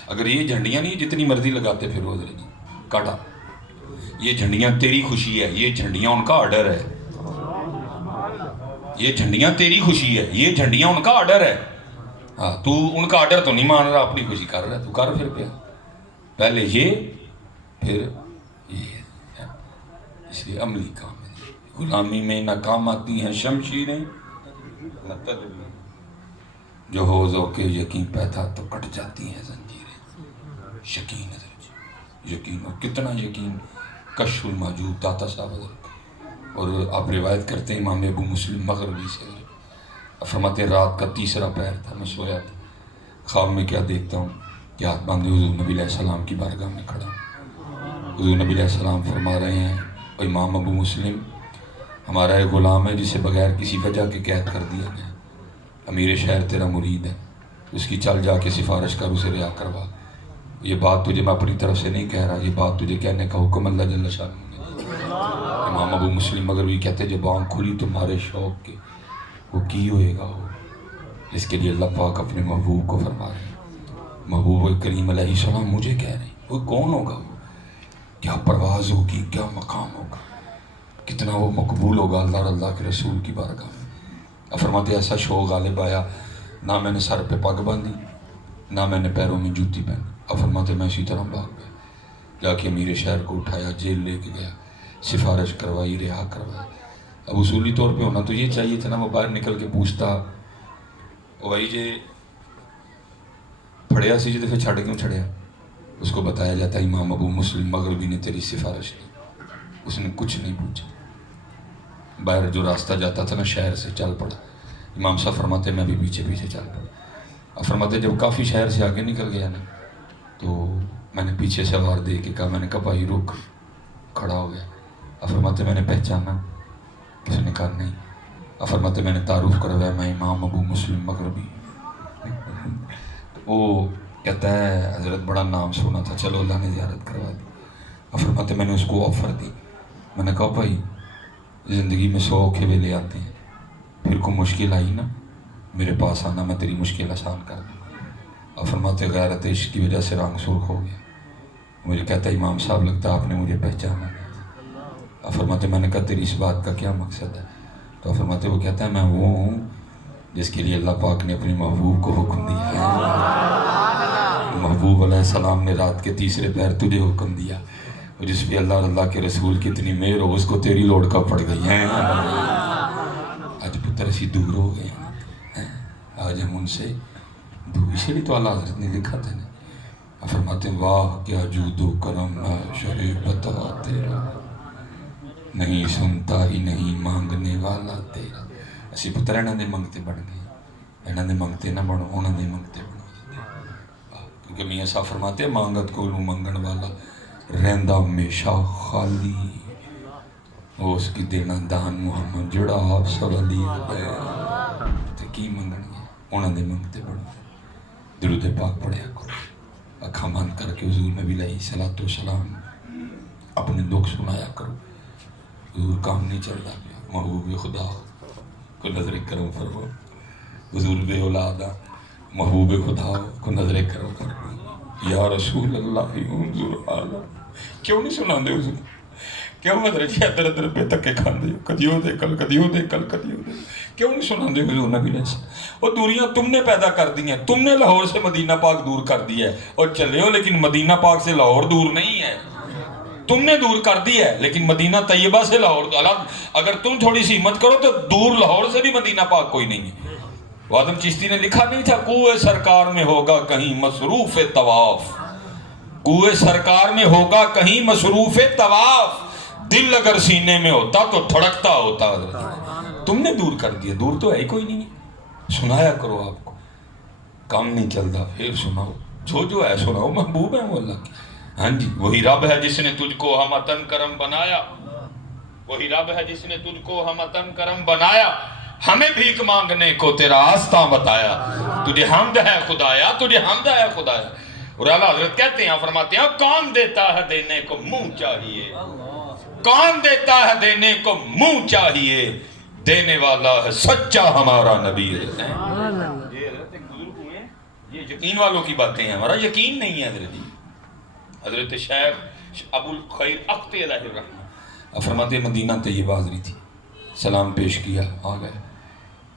اگر یہ جھنڈیاں نہیں جتنی مرضی لگاتے پھر ادھر جی کاٹا، یہ جھنڈیاں تیری خوشی ہے، یہ جھنڈیاں ان کا آرڈر ہے، یہ جھنڈیاں تیری خوشی ہے، یہ جھنڈیاں ان کا آرڈر ہے. ہاں تو ان کا آرڈر تو نہیں مان رہا، اپنی خوشی کر رہا ہے، تو کر پھر پیا، پہلے یہ پھر یہ. اس لیے عملی کام ہے، غلامی میں نہ کام آتی ہیں شمشیریں نہ تدبیر، جو ہو ذوق یقین پیدا تو کٹ جاتی ہیں زنجیریں. یقین ہے یقین، اور کتنا یقین، کشف الموجود داتا صاحب حضرت. اور آپ روایت کرتے ہیں امام ابو مسلم مغربی سے، فرماتے ہیں رات کا تیسرا پہر تھا، میں سویا تھا، خواب میں کیا دیکھتا ہوں کہ ہاتھ باندھے حضور نبی علیہ السلام کی بارگاہ میں کھڑا ہوں. حضور نبی علیہ السلام فرما رہے ہیں امام ابو مسلم ہمارا ایک غلام ہے جسے بغیر کسی وجہ کے قید کر دیا گیا، امیر شہر تیرا مرید ہے، اس کی چل جا کے سفارش کر اسے رہا کروا. یہ بات تجھے میں اپنی طرف سے نہیں کہہ رہا، یہ بات تجھے کہنے کا حکم اللہ جل شانہ نے. امام ابو مسلم مغربی کہتے جب آنکھ کھلی تمہارے شوق کے وہ کی ہوئے گا ہو. اس کے لیے اللہ پاک اپنے محبوب کو فرما رہے ہیں، محبوب کریم علیہ السلام مجھے کہہ رہے ہیں وہ کون ہوگا، وہ کیا پرواز ہوگی، کیا مقام ہوگا، کتنا وہ مقبول ہوگا اللہ کے رسول کی بارگاہ میں. فرماتے ایسا شوق غالب آیا، نہ میں نے سر پہ پگ باندھی نہ میں نے پیروں میں جوتی پہنی. فرماتے میں اسی طرح بھاگ گیا، جا کے امیر شہر کو اٹھایا، جیل لے کے گیا، سفارش کروائی، رہا کروائی. اب اصولی طور پہ ہونا تو یہ چاہیے تھا نا، وہ باہر نکل کے پوچھتا وہی جے پھڑیا سی جی پھر چھڑ کیوں چھڑیا. اس کو بتایا جاتا ہے امام ابو مسلم مغربی نے تیری سفارش کی، اس نے کچھ نہیں پوچھا، باہر جو راستہ جاتا تھا نا شہر سے چل پڑا. امام صاحب فرماتے میں بھی پیچھے پیچھے چل پڑا. اب فرماتے جب کافی شہر سے آگے نکل گیا نا تو میں نے پیچھے سے آواز دے کے کہا، میں نے کہا بھائی رک، کھڑا ہو گیا. اب فرماتے میں نے پہچانا، کسی نے کہا نہیں. اب فرماتے میں نے تعارف کروایا میں امام ابو مسلم مغربی. وہ کہتا ہے حضرت بڑا نام سنا تھا، چلو اللہ نے زیارت کروا دی. اب فرماتے میں نے اس کو آفر دی، میں نے کہا بھائی زندگی میں 100 کھیوے لے آتے ہیں، پھر کوئی مشکل آئی نا میرے پاس آنا، میں تیری مشکل آسان کر دوں. اب فرماتے غیرت عشق کی وجہ سے رنگ سرخ ہو گیا. مجھے کہتا ہے امام صاحب لگتا ہے آپ نے مجھے پہچانا. اب فرماتے میں نے کہا تیری اس بات کا کیا مقصد ہے. تو فرماتے وہ کہتا ہے میں وہ ہوں جس کے لیے اللہ پاک نے اپنے محبوب کو حکم دیا ہے. محبوب علیہ السلام نے رات کے تیسرے پہر تجھے حکم دیا، اور جس پہ اللہ کے رسول کی اتنی مہر ہو اس کو تیری لوڑ کا پڑ گئی ہے. آج پتر اسی دور ہو گئے ہیں، آج ہم ان سے دور. اسی لیے تو اللہ حضرت نے لکھا تھا نا، فرماتے ہیں واہ کیا جود و کرم شریف بتا تیرا، نہیں سنتا ہی نہیں مانگنے والا تیرا. اسی پتر انہاں دے منگتے بن گئے، انہاں دے منگتے نہ بنو، انہاں دے منگتے بنو. کیونکہ میاں صاحب فرماتے ہیں مانگت کو لوں منگن والا رہندا ہمیشہ خالی، اس کی دینا دان محمد جڑا آپ سوالی تے کی منگن گے. انہاں دے منگتے بنو. درود پاک پڑھیا کرو، اکھاں بند کر کے حضور نبی علیہ الصلوۃ والسلام اپنے دکھ سنایا کرو. حضور کام نہیں چل رہا پیا، محبوب خدا کو نظر کرم فرماؤ. حضور بے اولاد محبوب خدا کو نظر کرم فرماؤ. یا رسول اللہ انظر حالا. کیوں نہیں سنا دے حضور؟ کیوں حضرت جی ادھر ادھر پہ تکے کھاندے ہو، کدی ہو دے کل، کدی ہو دے کل، کدی ہو دے. کیوں نہیں سنا دے حضور نبی علیہ السلام؟ وہ دوریاں تم نے پیدا کر دی ہیں، تم نے لاہور سے مدینہ پاک دور کر دی ہے اور چلے ہو، لیکن مدینہ پاک سے لاہور دور نہیں ہے. تم نے دور کر دی ہے لیکن مدینہ طیبہ سے لاہور، اگر تم تھوڑی سی ہمت کرو تو دور لاہور سے بھی مدینہ پاک کوئی نہیں ہے. وادم چشتی نے لکھا نہیں تھا کوئے سرکار میں ہوگا کہیں مصروف طواف، کوئے سرکار میں ہوگا کہیں مصروف طواف، دل اگر سینے میں ہوتا تو دھڑکتا ہوتا. تم نے دور کر دیا، دور تو ہے کوئی نہیں ہے. سنایا کرو، آپ کو کام نہیں چلتا پھر سناؤ، جو ہے سناؤ، محبوب ہے وہ اللہ کی. ہاں جی وہی رب ہے جس نے تجھ کو ہمتن کرم بنایا، وہی رب ہے جس نے تجھ کو ہمتن کرم بنایا، ہمیں بھیک مانگنے کو تیرا آستاں بتایا. تجھے حمد ہے خدایا، تجھے حمد ہے خدایا. اور اعلیٰ حضرت کہتے ہیں، فرماتے ہیں کون دیتا ہے دینے کو منہ چاہیے، کون دیتا ہے دینے کو منہ چاہیے، دینے والا ہے سچا ہمارا نبی ہے۔ یہ حضرت ایک بزرگ ہوئے ہیں، یہ یقین والوں کی باتیں ہیں، ہمارا یقین نہیں ہے حضرت۔ حضرت شیخ ابو الخیر اخت علیہ الرحمہ فرماتے مدینہ طیبہ حاضری تھی، سلام پیش کیا، آ گئے،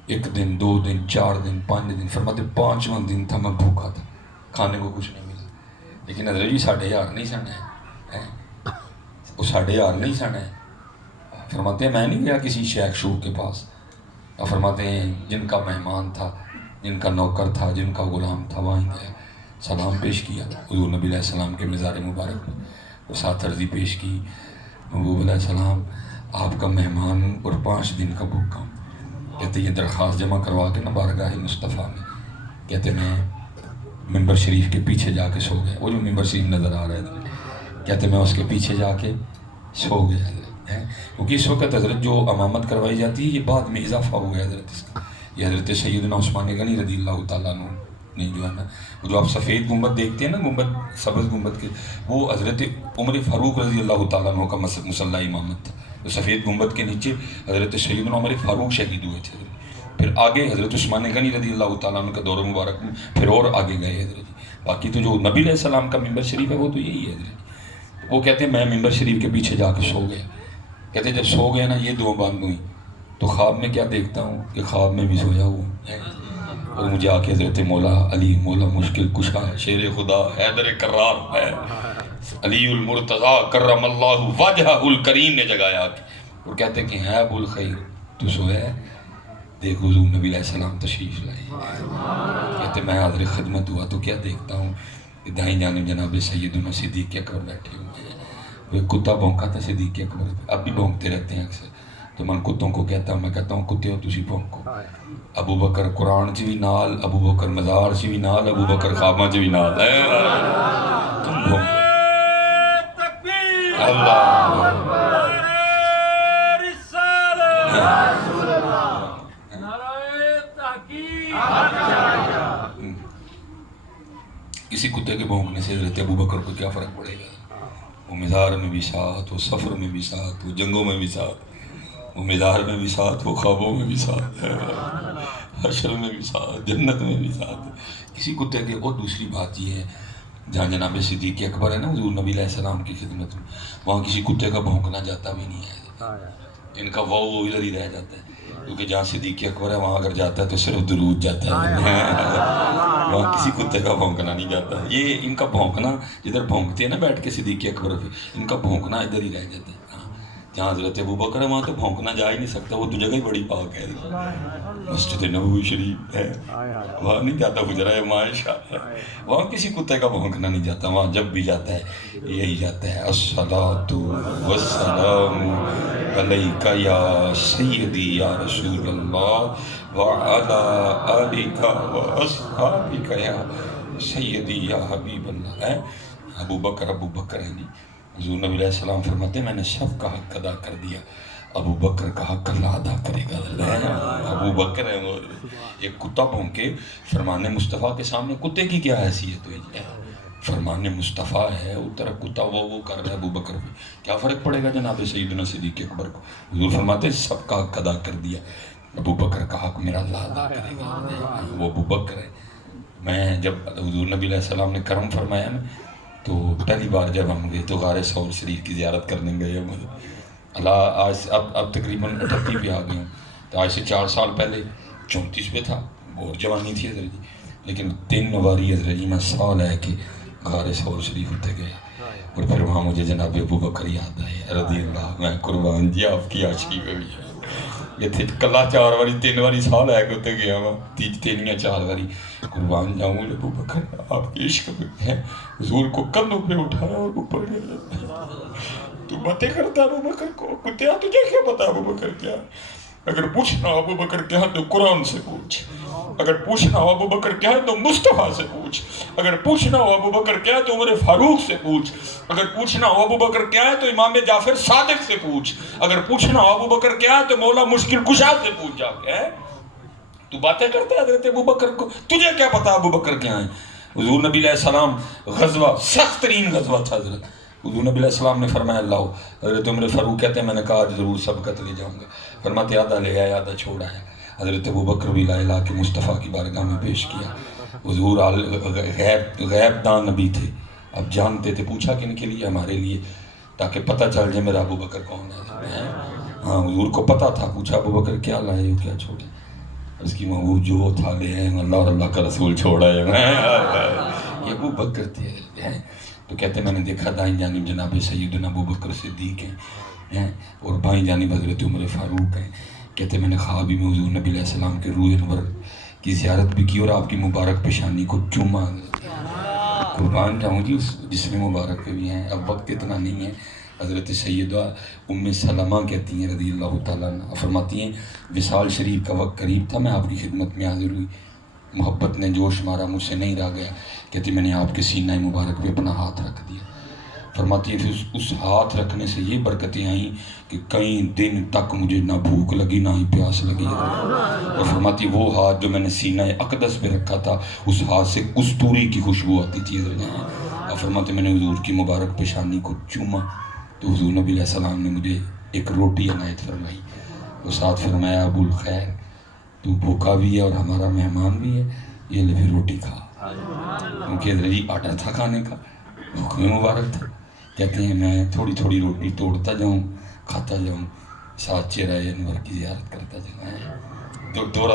ایک دن، 2 دن، 4 دن، 5 دن، فرماتے 5واں دن تھا میں بھوکا تھا، کھانے کو کچھ نہیں ملا، لیکن حضرت جی 11,500 نہیں سنا ہے، وہ 11,500 نہیں سنا ہے۔ فرماتے ہیں میں نہیں گیا کسی شیخ شوخ کے پاس، اور فرماتے ہیں جن کا مہمان تھا، جن کا نوکر تھا، جن کا غلام تھا، وہیں گیا، سلام پیش کیا حضور نبی علیہ السلام کے مزار مبارک میں، اور ساتھ عرضی پیش کی، محبوب علیہ السلام آپ کا مہمان ہوں اور 5 دن کا بھوکا ہوں۔ کہتے یہ درخواست جمع کروا کے نا بارگاہ مصطفیٰ میں، کہتے میں ممبر شریف کے پیچھے جا کے سو گیا، وہ جو ممبر شریف نظر آ رہا ہے، کہتے میں اس کے پیچھے جا کے سو گیا ہے، کیونکہ اس وقت حضرت جو امامت کروائی جاتی ہے یہ بعد میں اضافہ ہو گیا حضرت اس کا، یہ حضرت سیدنا عثمان غنی رضی اللہ تعالیٰ عنہ نے جو ہے نا، جو آپ سفید گنبد دیکھتے ہیں نا، گنبد سبز گنبد کے، وہ حضرت عمر فاروق رضی اللہ تعالیٰ عنہ کا مصلی امامت تھا، تو سفید گنبد کے نیچے حضرت سیدنا عمر فاروق شہید ہوئے تھے، پھر آگے حضرت عثمان غنی رضی اللہ تعالیٰ عنہ کا دور مبارک میں پھر اور آگے گئے حضرت۔ باقی تو جو نبی علیہ السلام کا ممبر شریف ہے وہ تو یہی ہے حضرت۔ وہ کہتے ہیں میں ممبر شریف کے پیچھے جا کے سو گیا، کہتے جب سو گیا نا یہ دعا بند ہوئی تو خواب میں کیا دیکھتا ہوں کہ خواب میں بھی سویا ہوں، اور مجھے آ کے حضرت مولا علی، مولا مشکل کشا، شیر خدا، حیدر کرار ہے، علی المرتضیٰ کرم اللہ وجہ الکریم نے جگایا اور کہتے کہ ہے ابو الخیر تو سویا ہے، دیکھ حضور نبی علیہ السلام تشریف لائے، کہتے میں حاضر خدمت ہوا تو کیا دیکھتا ہوں کہ دائیں جانب جناب سیدنا صدیق اکبر بیٹھے ہوئے ہیں، وہ کتا بھونکا تھا صدیق اکبر، اب بھی بھونکتے رہتے ہیں اکثر، تو من کتوں کو کہتا ہوں، میں کہتا ہوں کتے ہو تسی بھونکو، ابو بکر قرآن چ بھی نال، ابو بکر مزار چ بھی نال، ابو بکر خواباں چ بھی نال، تم بھونکو، اللہ کسی کتے کے بھونکنے سے حضرت ابو بکر کو کیا فرق پڑے گا؟ وہ مزار میں بھی ساتھ، وہ سفر میں بھی ساتھ، وہ جنگوں میں بھی ساتھ، وہ مزار میں بھی ساتھ، وہ خوابوں میں بھی ساتھ، حشر میں بھی ساتھ، جنت میں بھی ساتھ کسی کتے کے۔ اور دوسری بات یہ ہے جہاں جناب صدیق اکبر ہے نا حضور نبی علیہ السلام کی خدمت میں، وہاں کسی کتے کا بھونکنا جاتا بھی نہیں ہے، ان کا وہ ادھر ہی رہ جاتا ہے، کیونکہ جہاں صدیق اکبر ہے وہاں اگر جاتا ہے تو صرف درود جاتا ہے، وہاں کسی کتے کا بھونکنا نہیں جاتا۔ یہ ان کا بھونکنا جدھر بھونکتے ہیں نا بیٹھ کے صدیق اکبر پہ، ان کا بھونکنا ادھر ہی رہ جاتا ہے، جہاں حضرت ابو بکر ہے وہاں تو بھونکنا جا ہی نہیں سکتا، وہ تو جگہ ہی بڑی پاک ہے، مسجد نبوی شریف ہے، وہاں نہیں جاتا حجرہ معائشہ ہے، وہاں کسی کتے کا بھونکنا نہیں جاتا، وہاں جب بھی جاتا ہے یہی جاتا ہے، الصلاۃ والسلام علیک یا سیدی یا رسول اللہ وعلی آلک واصحابک یا سیدی یا حبیب اللہ۔ ابو بکر ہے جی، حضور نبی علیہ السلام فرماتے ہیں میں نے سب کا حق ادا کر دیا، ابو بکر کا حق اللہ ادا کرے گا، ابو بکر ہے وہ۔ ایک کتا بھونکے فرمان مصطفیٰ کے سامنے، کتے کی کیا حیثیت ہے، فرمان مصطفیٰ ہے، اس طرح کتا وہ کر رہا ہے ابو بکر پہ، کیا فرق پڑے گا جناب سیدنا صدیق اکبر کو؟ حضور فرماتے ہیں سب کا حق ادا کر دیا، ابو بکر کا حق میرا اللہ ادا کرے گا، وہ ابو بکر ہے۔ میں جب حضور نبی علیہ السلام نے کرم فرمایا نا تو پہلی بار جب ہم گئے تو غار ثور شریف کی زیارت کرنے گئے ہم، اللہ آج اب تقریباً 38 پہ آ گئے ہوں، تو آج سے 4 سال پہلے 34 پہ تھا، بہت جوانی تھی حضرت جی، لیکن 3 باری حضرت جی میں سال ہے کہ غار ثور شریف ہوتے گیا، اور پھر وہاں مجھے جناب ابو بکر یاد آئے رضی اللہ، میں قربان جی آپ کی عاشقی میں بھی ہے، یہ تھے کلا 4 باری 3 باری سال ہے کہ ہوتے گیا ہوا، 3 یا 4 باری قربان جاؤں ابو بکر آپ کی عشق میں ہے، حضور کو کندھوں پہ اٹھایا اور اوپر گیا، تو باتیں کرتا ابو بکر کو، کتیا تجھے کیا پتا ابو بکر کیا؟ اگر پوچھنا ابو بکر کیا تو قرآن سے پوچھ، اگر پوچھنا ہو ابو بکر کیا ہے تو مصطفیٰ سے پوچھ، اگر پوچھنا ہو ابو بکر کیا ہے تو عمر فاروق سے پوچھ، اگر پوچھنا ہو ابو بکر کیا ہے تو امام جعفر صادق سے پوچھ، اگر پوچھنا ہو ابو بکر کیا ہے تو مولا مشکل کشا سے پوچھ جا کے۔ تو باتیں کرتے ہیں حضرت ابو بکر کو، تجھے کیا پتا ابو بکر کیا ہے؟ حضور نبی علیہ السلام غزوہ سخت ترین غزوہ تھا حضرت، حضور نبی علیہ السلام نے فرمایا اللہ حضرت عمر فاروق کہتے ہیں میں نے کہا آج ضرور سبقت لے جاؤں گا، فرماتے آدھا لے آیا آدھا چھوڑا ہے۔ حضرت ابو بکر بھی لا کے مصطفیٰ کی بارگاہ میں پیش کیا۔ حضور غیب دان نبی تھے، اب جانتے تھے، پوچھا کن کے لیے؟ ہمارے لیے، تاکہ پتہ چل جائے میرا ابو بکر کون ہے۔ ہاں حضور کو پتہ تھا، پوچھا ابو بکر کیا لائے ہو کیا چھوڑے؟ اس کی وہ جو تھا لے آئے، اللہ اور اللہ کا رسول چھوڑا ہے۔ یہ ابو بکر تھے۔ تو کہتے میں نے دیکھا دائیں جانب جناب سیدنا ابو بکر صدیق ہیں اور بائیں جانب حضرت عمر فاروق ہیں۔ کہتے میں نے خوابی میں حضور نبی علیہ السلام کے روح انور کی زیارت بھی کی اور آپ کی مبارک پیشانی کو چوما۔ قربان جاؤں جی اس جسم مبارک پہ بھی ہیں، اب وقت اتنا نہیں ہے۔ حضرت سیدہ ام سلمہ کہتی ہیں رضی اللہ تعالیٰ عنہ، فرماتی ہیں وصال شریف کا وقت قریب تھا، میں آپ کی خدمت میں حاضر ہوئی، محبت نے جوش مارا، مجھ سے نہیں رہ گیا۔ کہتی میں نے آپ کے سینہ مبارک پہ اپنا ہاتھ رکھ دیا۔ فرماتی ہے پھر اس ہاتھ رکھنے سے یہ برکتیں آئیں کہ کئی دن تک مجھے نہ بھوک لگی نہ ہی پیاس لگی۔ اور فرماتی وہ ہاتھ جو میں نے سینہ اقدس پہ رکھا تھا، اس ہاتھ سے کستوری کی خوشبو آتی تھی۔ اور فرماتی میں نے حضور کی مبارک پیشانی کو چوما تو حضور نبی علیہ السلام نے مجھے ایک روٹی عنایت فرمائی، اور ساتھ فرمایا ابو الخیر تو بھوکا بھی ہے اور ہمارا مہمان بھی ہے، یہ لے پھر روٹی کھا، کیونکہ جی آرڈر تھا کھانے کا، بھوک میں مبارک تھا۔ کہتے ہیں میں تھوڑی تھوڑی روٹی توڑتا جاؤں، کھاتا جاؤں، ساتھ چہرہ انور کی زیارت کرتا جاؤں۔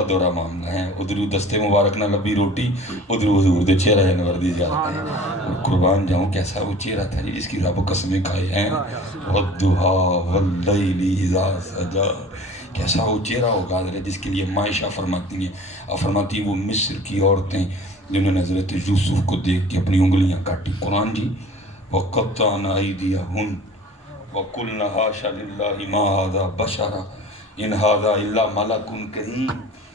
دورہ معاملہ ہے، ادھر دستے مبارک نہ لبی روٹی، ادھر حضور دے چہرہ انور دی زیارت ہے۔ اور قربان جاؤں کیسا وہ چہرہ تھا جس کی رب قسمیں کھائے ہیں، وَالضُّحَىٰ وَاللَّيْلِ إِذَا سَجَىٰ، کیسا وہ چہرہ ہوگا جس کے لیے مائشہ فرماتی ہیں، اور فرماتی ہیں وہ مصر کی عورتیں جنہوں نے حضرت یوسف کو دیکھ کے اپنی انگلیاں کاٹی۔ قرآن جی وَقَطَّعْنَ أَيْدِيَهُنَّ وَقُلْنَ حَاشَ لِلَّهِ مَا هَٰذَا بَشَرٌ إِنْ هَٰذَا إِلَّا مَلَكٌ كَرِيمٌ۔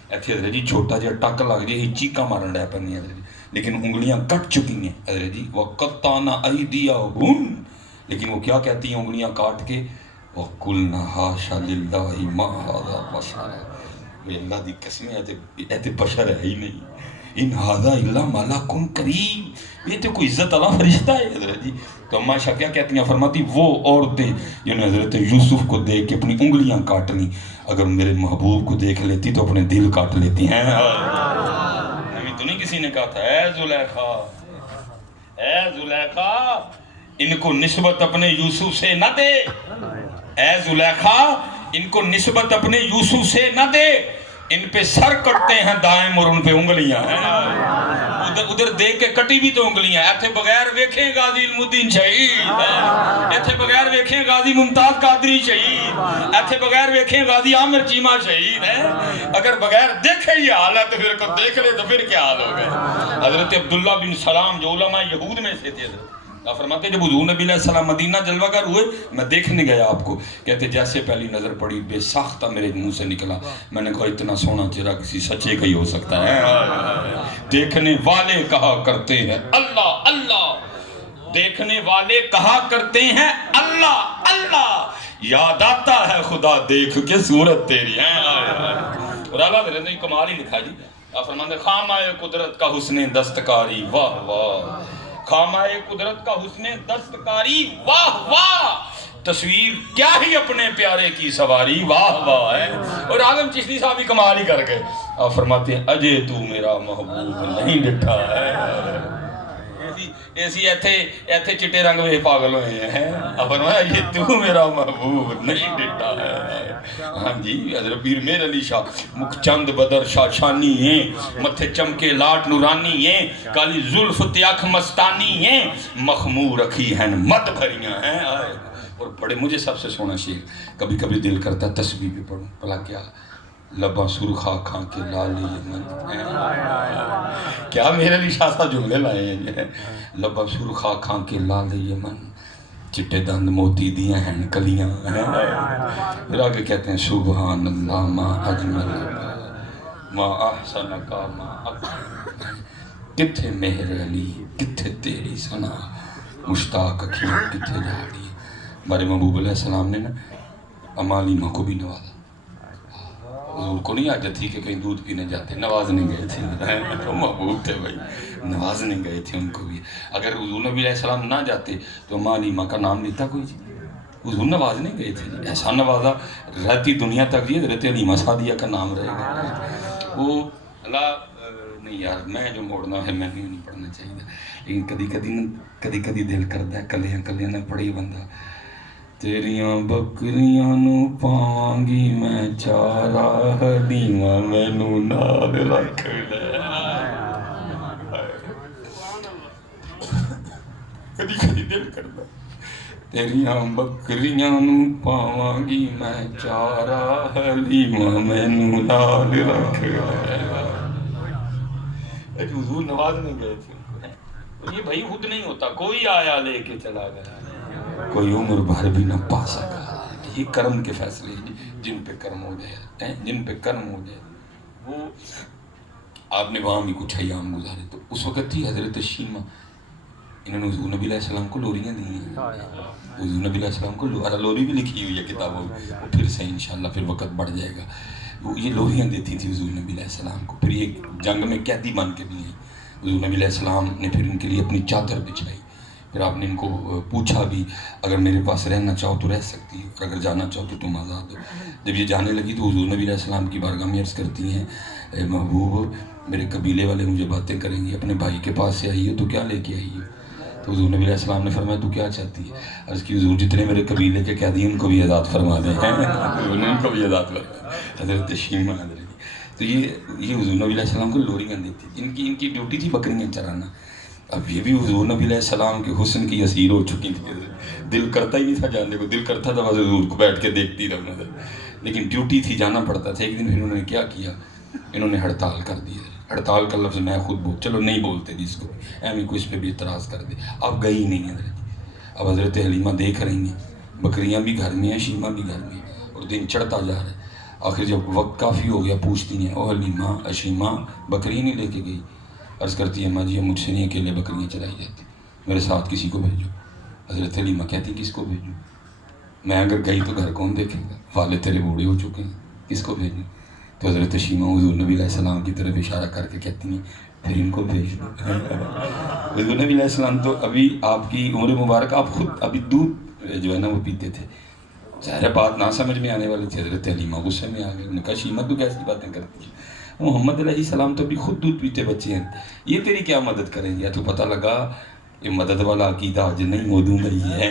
ایتھے حضرت جی چھوٹا جہا ٹک لگ جائے چیکا مارن ڈے پنی حضرت جی، لیکن انگلیاں کٹ چکی ہیں حضرت جی، وَقَطَّعْنَ أَيْدِيَهُنَّ، لیکن وہ کیا کہتی ہیں انگلیاں کاٹ کے، وَقُلْنَ حَاشَ لِلَّهِ مَا هَٰذَا بَشَرٌ، یہ اللہ دی قسم ایتے بشر ہے ہی نہیں، ان ہذا الا ملک کریم، یہ تو کوئی عزت والا فرشتہ ہے حضرت جی۔ تو اماں عائشہ کیا کہتی ہیں؟ فرماتی وہ عورتیں جنہوں نے حضرت یوسف کو دیکھ کے اپنی انگلیاں کاٹ لیں، اگر میرے محبوب کو دیکھ لیتی تو اپنے دل کاٹ لیتی ہیں۔ ہمیں تو نہیں کسی نے کہا تھا اے زلیخا، اے زلیخا ان کو نسبت اپنے یوسف سے نہ دے، اے زلیخا ان کو نسبت اپنے یوسف سے نہ دے، ان پہ سر کٹتے ہیں دائم اور ان پہ انگلیاں ہیں۔ ادھر دیکھ کے کٹی بھی تو انگلیاں، ایتھے بغیر ویکھیں غازی علم الدین شہید، ایتھے بغیر ویکھیں غازی ممتاز قادری شہید، ایتھے بغیر ویکھیں غازی عامر چیمہ شہید ہے۔ اگر بغیر دیکھے یہ حال ہے تو پھر کو دیکھ لے تو پھر کیا حال ہو گئے۔ حضرت عبداللہ بن سلام جو علماء یہود میں سے تھے، آپ فرماتے ہیں جب حضور نبی علیہ السلام مدینہ جلوہ گر ہوئے میں دیکھنے گیا آپ کو، کہتے جیسے پہلی نظر پڑی بے ساختہ میرے منہ سے نکلا، میں نے کہا اتنا سونا چہرہ کسی سچے کا ہی ہو سکتا ہے۔ دیکھنے والے کہا کرتے ہیں اللہ اللہ، دیکھنے والے کہا کرتے ہیں اللہ اللہ، یاد آتا ہے خدا دیکھ کے صورت تیری ہے۔ اور اعلیٰ حضرت نے کمال ہی لکھا جی، آپ فرماتے ہیں خامہ قدرت کا حسن دستکاری واہ واہ، خامہ قدرت کا حسن دستکاری واہ واہ، تصویر کیا ہی اپنے پیارے کی سواری واہ واہ ہے۔ اور اعظم چشتی صاحب بھی کمال ہی کر گئے، آپ فرماتے ہیں اجے تو میرا محبوب نہیں ڈٹھا ہے، ایسی ایتھے چٹے رنگ میں پاگل ہوئے ہیں، آپ فرمایا یہ تو میرا محبوب نہیں ڈٹھا ہے۔ ہاں جی حضرت پیر میر علی شاہ مکھ چند بدر شاشانی ہیں، متھے چمکے لاٹ نورانی ہیں، کالی زلف تیاکھ مستانی ہیں، مخمور رکھی ہیں مد بھریاں ہیں۔ اور پڑھے مجھے سب سے سونا شعر، کبھی کبھی دل کرتا تسبیح بھی پڑھوں، بھلا کیا لباں سرخا کھاں کے لال یمن، کیا میرے لیے شاہ صاحب جملے لائے ہیں، لباں سرخا کھاں کے لال یمن، چٹے دند موتی دیاں ہیں کلیاں، پھر آگے کہتے ہیں سبحان اللہ ما اجمل ما احسن کا ما اکرم، کتھے مہر علی کتھے تیری ثنا، مشتاق اکھیاں کتھے جھاڑی۔ ہمارے محبوب علیہ السلام نے نا امالیمہ کو بھی نوازا، حضور کو نہیں عادت تھی کہ کہیں دودھ پینے جاتے، نوازنے گئے تھے، وہ محبوب تھے بھائی، نوازنے گئے تھے ان کو بھی۔ اگر حضور نبی علیہ السلام نہ جاتے تو اماں علیمہ کا نام لیتا کوئی جی؟ حضور نوازنے گئے تھے جی، ایسا نوازا رہتی دنیا تک جی حضرت حلیمہ سعدیہ کا نام رہے گا۔ وہ اللہ نہیں یار، میں جو موڑنا ہے میں نہیں پڑھنا چاہیے، لیکن کدی دل کرتا ہے کلیاں نہ پڑھی بندہ، تیریاں بکریاں نو پاواں گی میں چارہ، حلیمہ مینوں نال رکھ لے۔ کدی دل کرتا تیریاں بکریاں نو پاواں گی میں چارہ، حلیمہ مینوں نال رکھ لے۔ حضور نوازنے گئے تھے، یہ بھائی خود نہیں ہوتا، کوئی آیا لے کے چلا گیا، کوئی عمر بھر بھی نہ پا سکا۔ یہ کرم کے فیصلے جن پہ کرم ہو جائے، جن پہ کرم ہو جائے۔ وہ آپ نے وہاں بھی کچھ ایام گزارے، تو اس وقت تھی حضرت شیمہ، انہوں نے حضور نبی علیہ السلام کو لوریاں دی ہیں، حضور نبی علیہ السلام کو لوری بھی لکھی ہوئی ہے کتابوں میں، وہ پھر سے انشاءاللہ پھر وقت بڑھ جائے گا۔ وہ یہ لوریاں دیتی تھی حضور نبی علیہ السلام کو، پھر یہ جنگ میں قیدی بن کے بھی ہیں، حضور نبی علیہ السلام نے پھر ان کے لیے اپنی چادر بچھائی، پھر آپ نے ان کو پوچھا بھی اگر میرے پاس رہنا چاہو تو رہ سکتی ہو، اور اگر جانا چاہو تو تم آزاد ہو۔ جب یہ جانے لگی تو حضور نبی علیہ السلام کی بارگاہ میں عرض کرتی ہیں، اے محبوب میرے قبیلے والے مجھے باتیں کریں گے، اپنے بھائی کے پاس سے آئی ہو تو کیا لے کے آئی ہو؟ تو حضور نبی علیہ السلام نے فرمایا تو کیا چاہتی ہے؟ عرض کی حضور جتنے میرے قبیلے کے قیدی ان کو بھی آزاد فرما دیں، حضور نے ان کو بھی آزاد فرما دیں، حضرت شیمہ حضرت۔ تو یہ حضور نبی علیہ السلام کو لوریاں دیتی، ان کی ڈیوٹی تھی بکریاں چرانا۔ اب یہ بھی حضور نبی علیہ السلام کے حسن کی اسیر ہو چکی تھی، دل کرتا ہی نہیں تھا جاننے کو، دل کرتا تھا بس حضور کو بیٹھ کے دیکھتی رہنا تھا، لیکن ڈیوٹی تھی، جانا پڑتا تھا۔ ایک دن پھر انہوں نے کیا کیا، انہوں نے ہڑتال کر دی۔ ہڑتال کا لفظ میں خود چلو نہیں بولتے جس کو، ایمی کو اس پہ بھی اعتراض کر دے، اب گئی نہیں حضرت۔ اب حضرت حلیمہ دیکھ رہی ہیں بکریاں بھی گھر میں ہیں، شیمہ بھی گھر میں ہے، اور دن چڑھتا جا رہا ہے۔ آخر جب وقت کافی ہو گیا پوچھتی ہیں، او حلیمہ شیمہ بکری نہیں لے کے گئی؟ عرض کرتی ہے، ماں جی مجھ سے نہیں اکیلے بکریاں چلائی جاتی، میرے ساتھ کسی کو بھیجو۔ حضرت حلیمہ کہتی کس کو بھیجوں؟ میں اگر گئی تو گھر کون دیکھے گا، والد تیرے بوڑھے ہو چکے ہیں، کس کو بھیجوں؟ تو حضرت شیمہ حضور نبی علیہ السلام کی طرف اشارہ کر کے کہتی ہیں پھر ان کو بھیج دو۔ حضور نبی علیہ السلام تو ابھی آپ کی عمر مبارک، آپ خود ابھی دودھ جو ہے نا وہ پیتے تھے، ظاہر بات نہ سمجھ میں آنے والی تھی۔ حضرت حلیمہ غصے میں آ گئے، انہوں نے کہا شیمہ تو کیسی باتیں کرتی ہے، محمد علیہ السلام تو ابھی خود دودھ پیتے بچے ہیں، یہ تیری کیا مدد کریں گے؟ تو پتہ لگا یہ مدد والا عقیدہ آج نہیں موجود ہے۔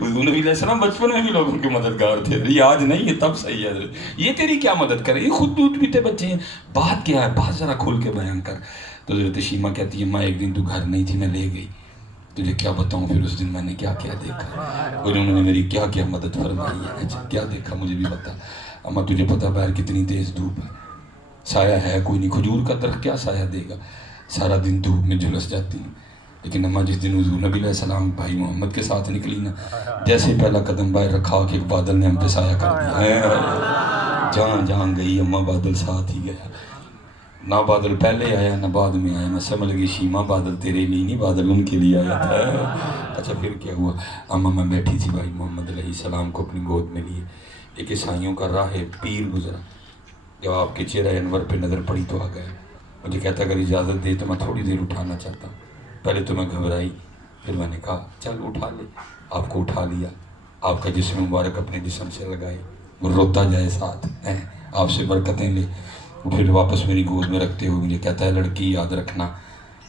حضور نبی علیہ السلام بچپن میں بھی لوگوں کے مددگار تھے، یہ آج نہیں ہے تب صحیح ہے، یہ تیری کیا مدد کرے، یہ خود دودھ پیتے بچے ہیں، بات کیا ہے، بات ذرا کھول کے بیان کر۔ تو حضرت شیمہ کہتی ہے ماں ایک دن تو گھر نہیں تھی، میں لے گئی، تجھے کیا بتاؤں پھر اس دن میں نے کیا کیا دیکھا، اور انہوں نے میری کیا کیا مدد فرمائی ہے، اچھا کیا دیکھا مجھے بھی بتا۔ اماں تجھے پتہ باہر کتنی تیز دھوپ ہے، سایہ ہے کوئی نہیں، کھجور کا درخت کیا سایہ دے گا، سارا دن دھوپ میں جھلس جاتی ہیں۔ لیکن اماں جس دن حضور نبی علیہ السلام بھائی محمد کے ساتھ نکلی نا، جیسے پہلا قدم باہر رکھا کہ ایک بادل نے ہم پہ سایہ کر دیا، جہاں گئی اماں بادل ساتھ ہی گیا، نہ بادل پہلے آیا نہ بعد میں آیا۔ میں سمجھ گئی شیمہ بادل تیرے لیے نہیں، بادل ان کے لیے آیا تھا۔ اچھا پھر کیا ہوا، اماں میں بیٹھی تھی بھائی محمد علیہ السلام کو اپنی گود میں لیے، ایک عیسائیوں کا راہ پیر گزرا، جب آپ کے چہرہ انور پہ نظر پڑی تو آ گیا، مجھے کہتا اگر اجازت دے تو میں تھوڑی دیر اٹھانا چاہتا ہوں۔ پہلے تو میں گھبرائی، پھر میں نے کہا چل اٹھا لے، آپ کو اٹھا لیا، آپ کا جسم مبارک اپنے جسم سے لگائے، وہ روتا جائے ساتھ، آپ سے برکتیں لے، پھر واپس میری گود میں رکھتے ہوئے مجھے کہتا ہے لڑکی یاد رکھنا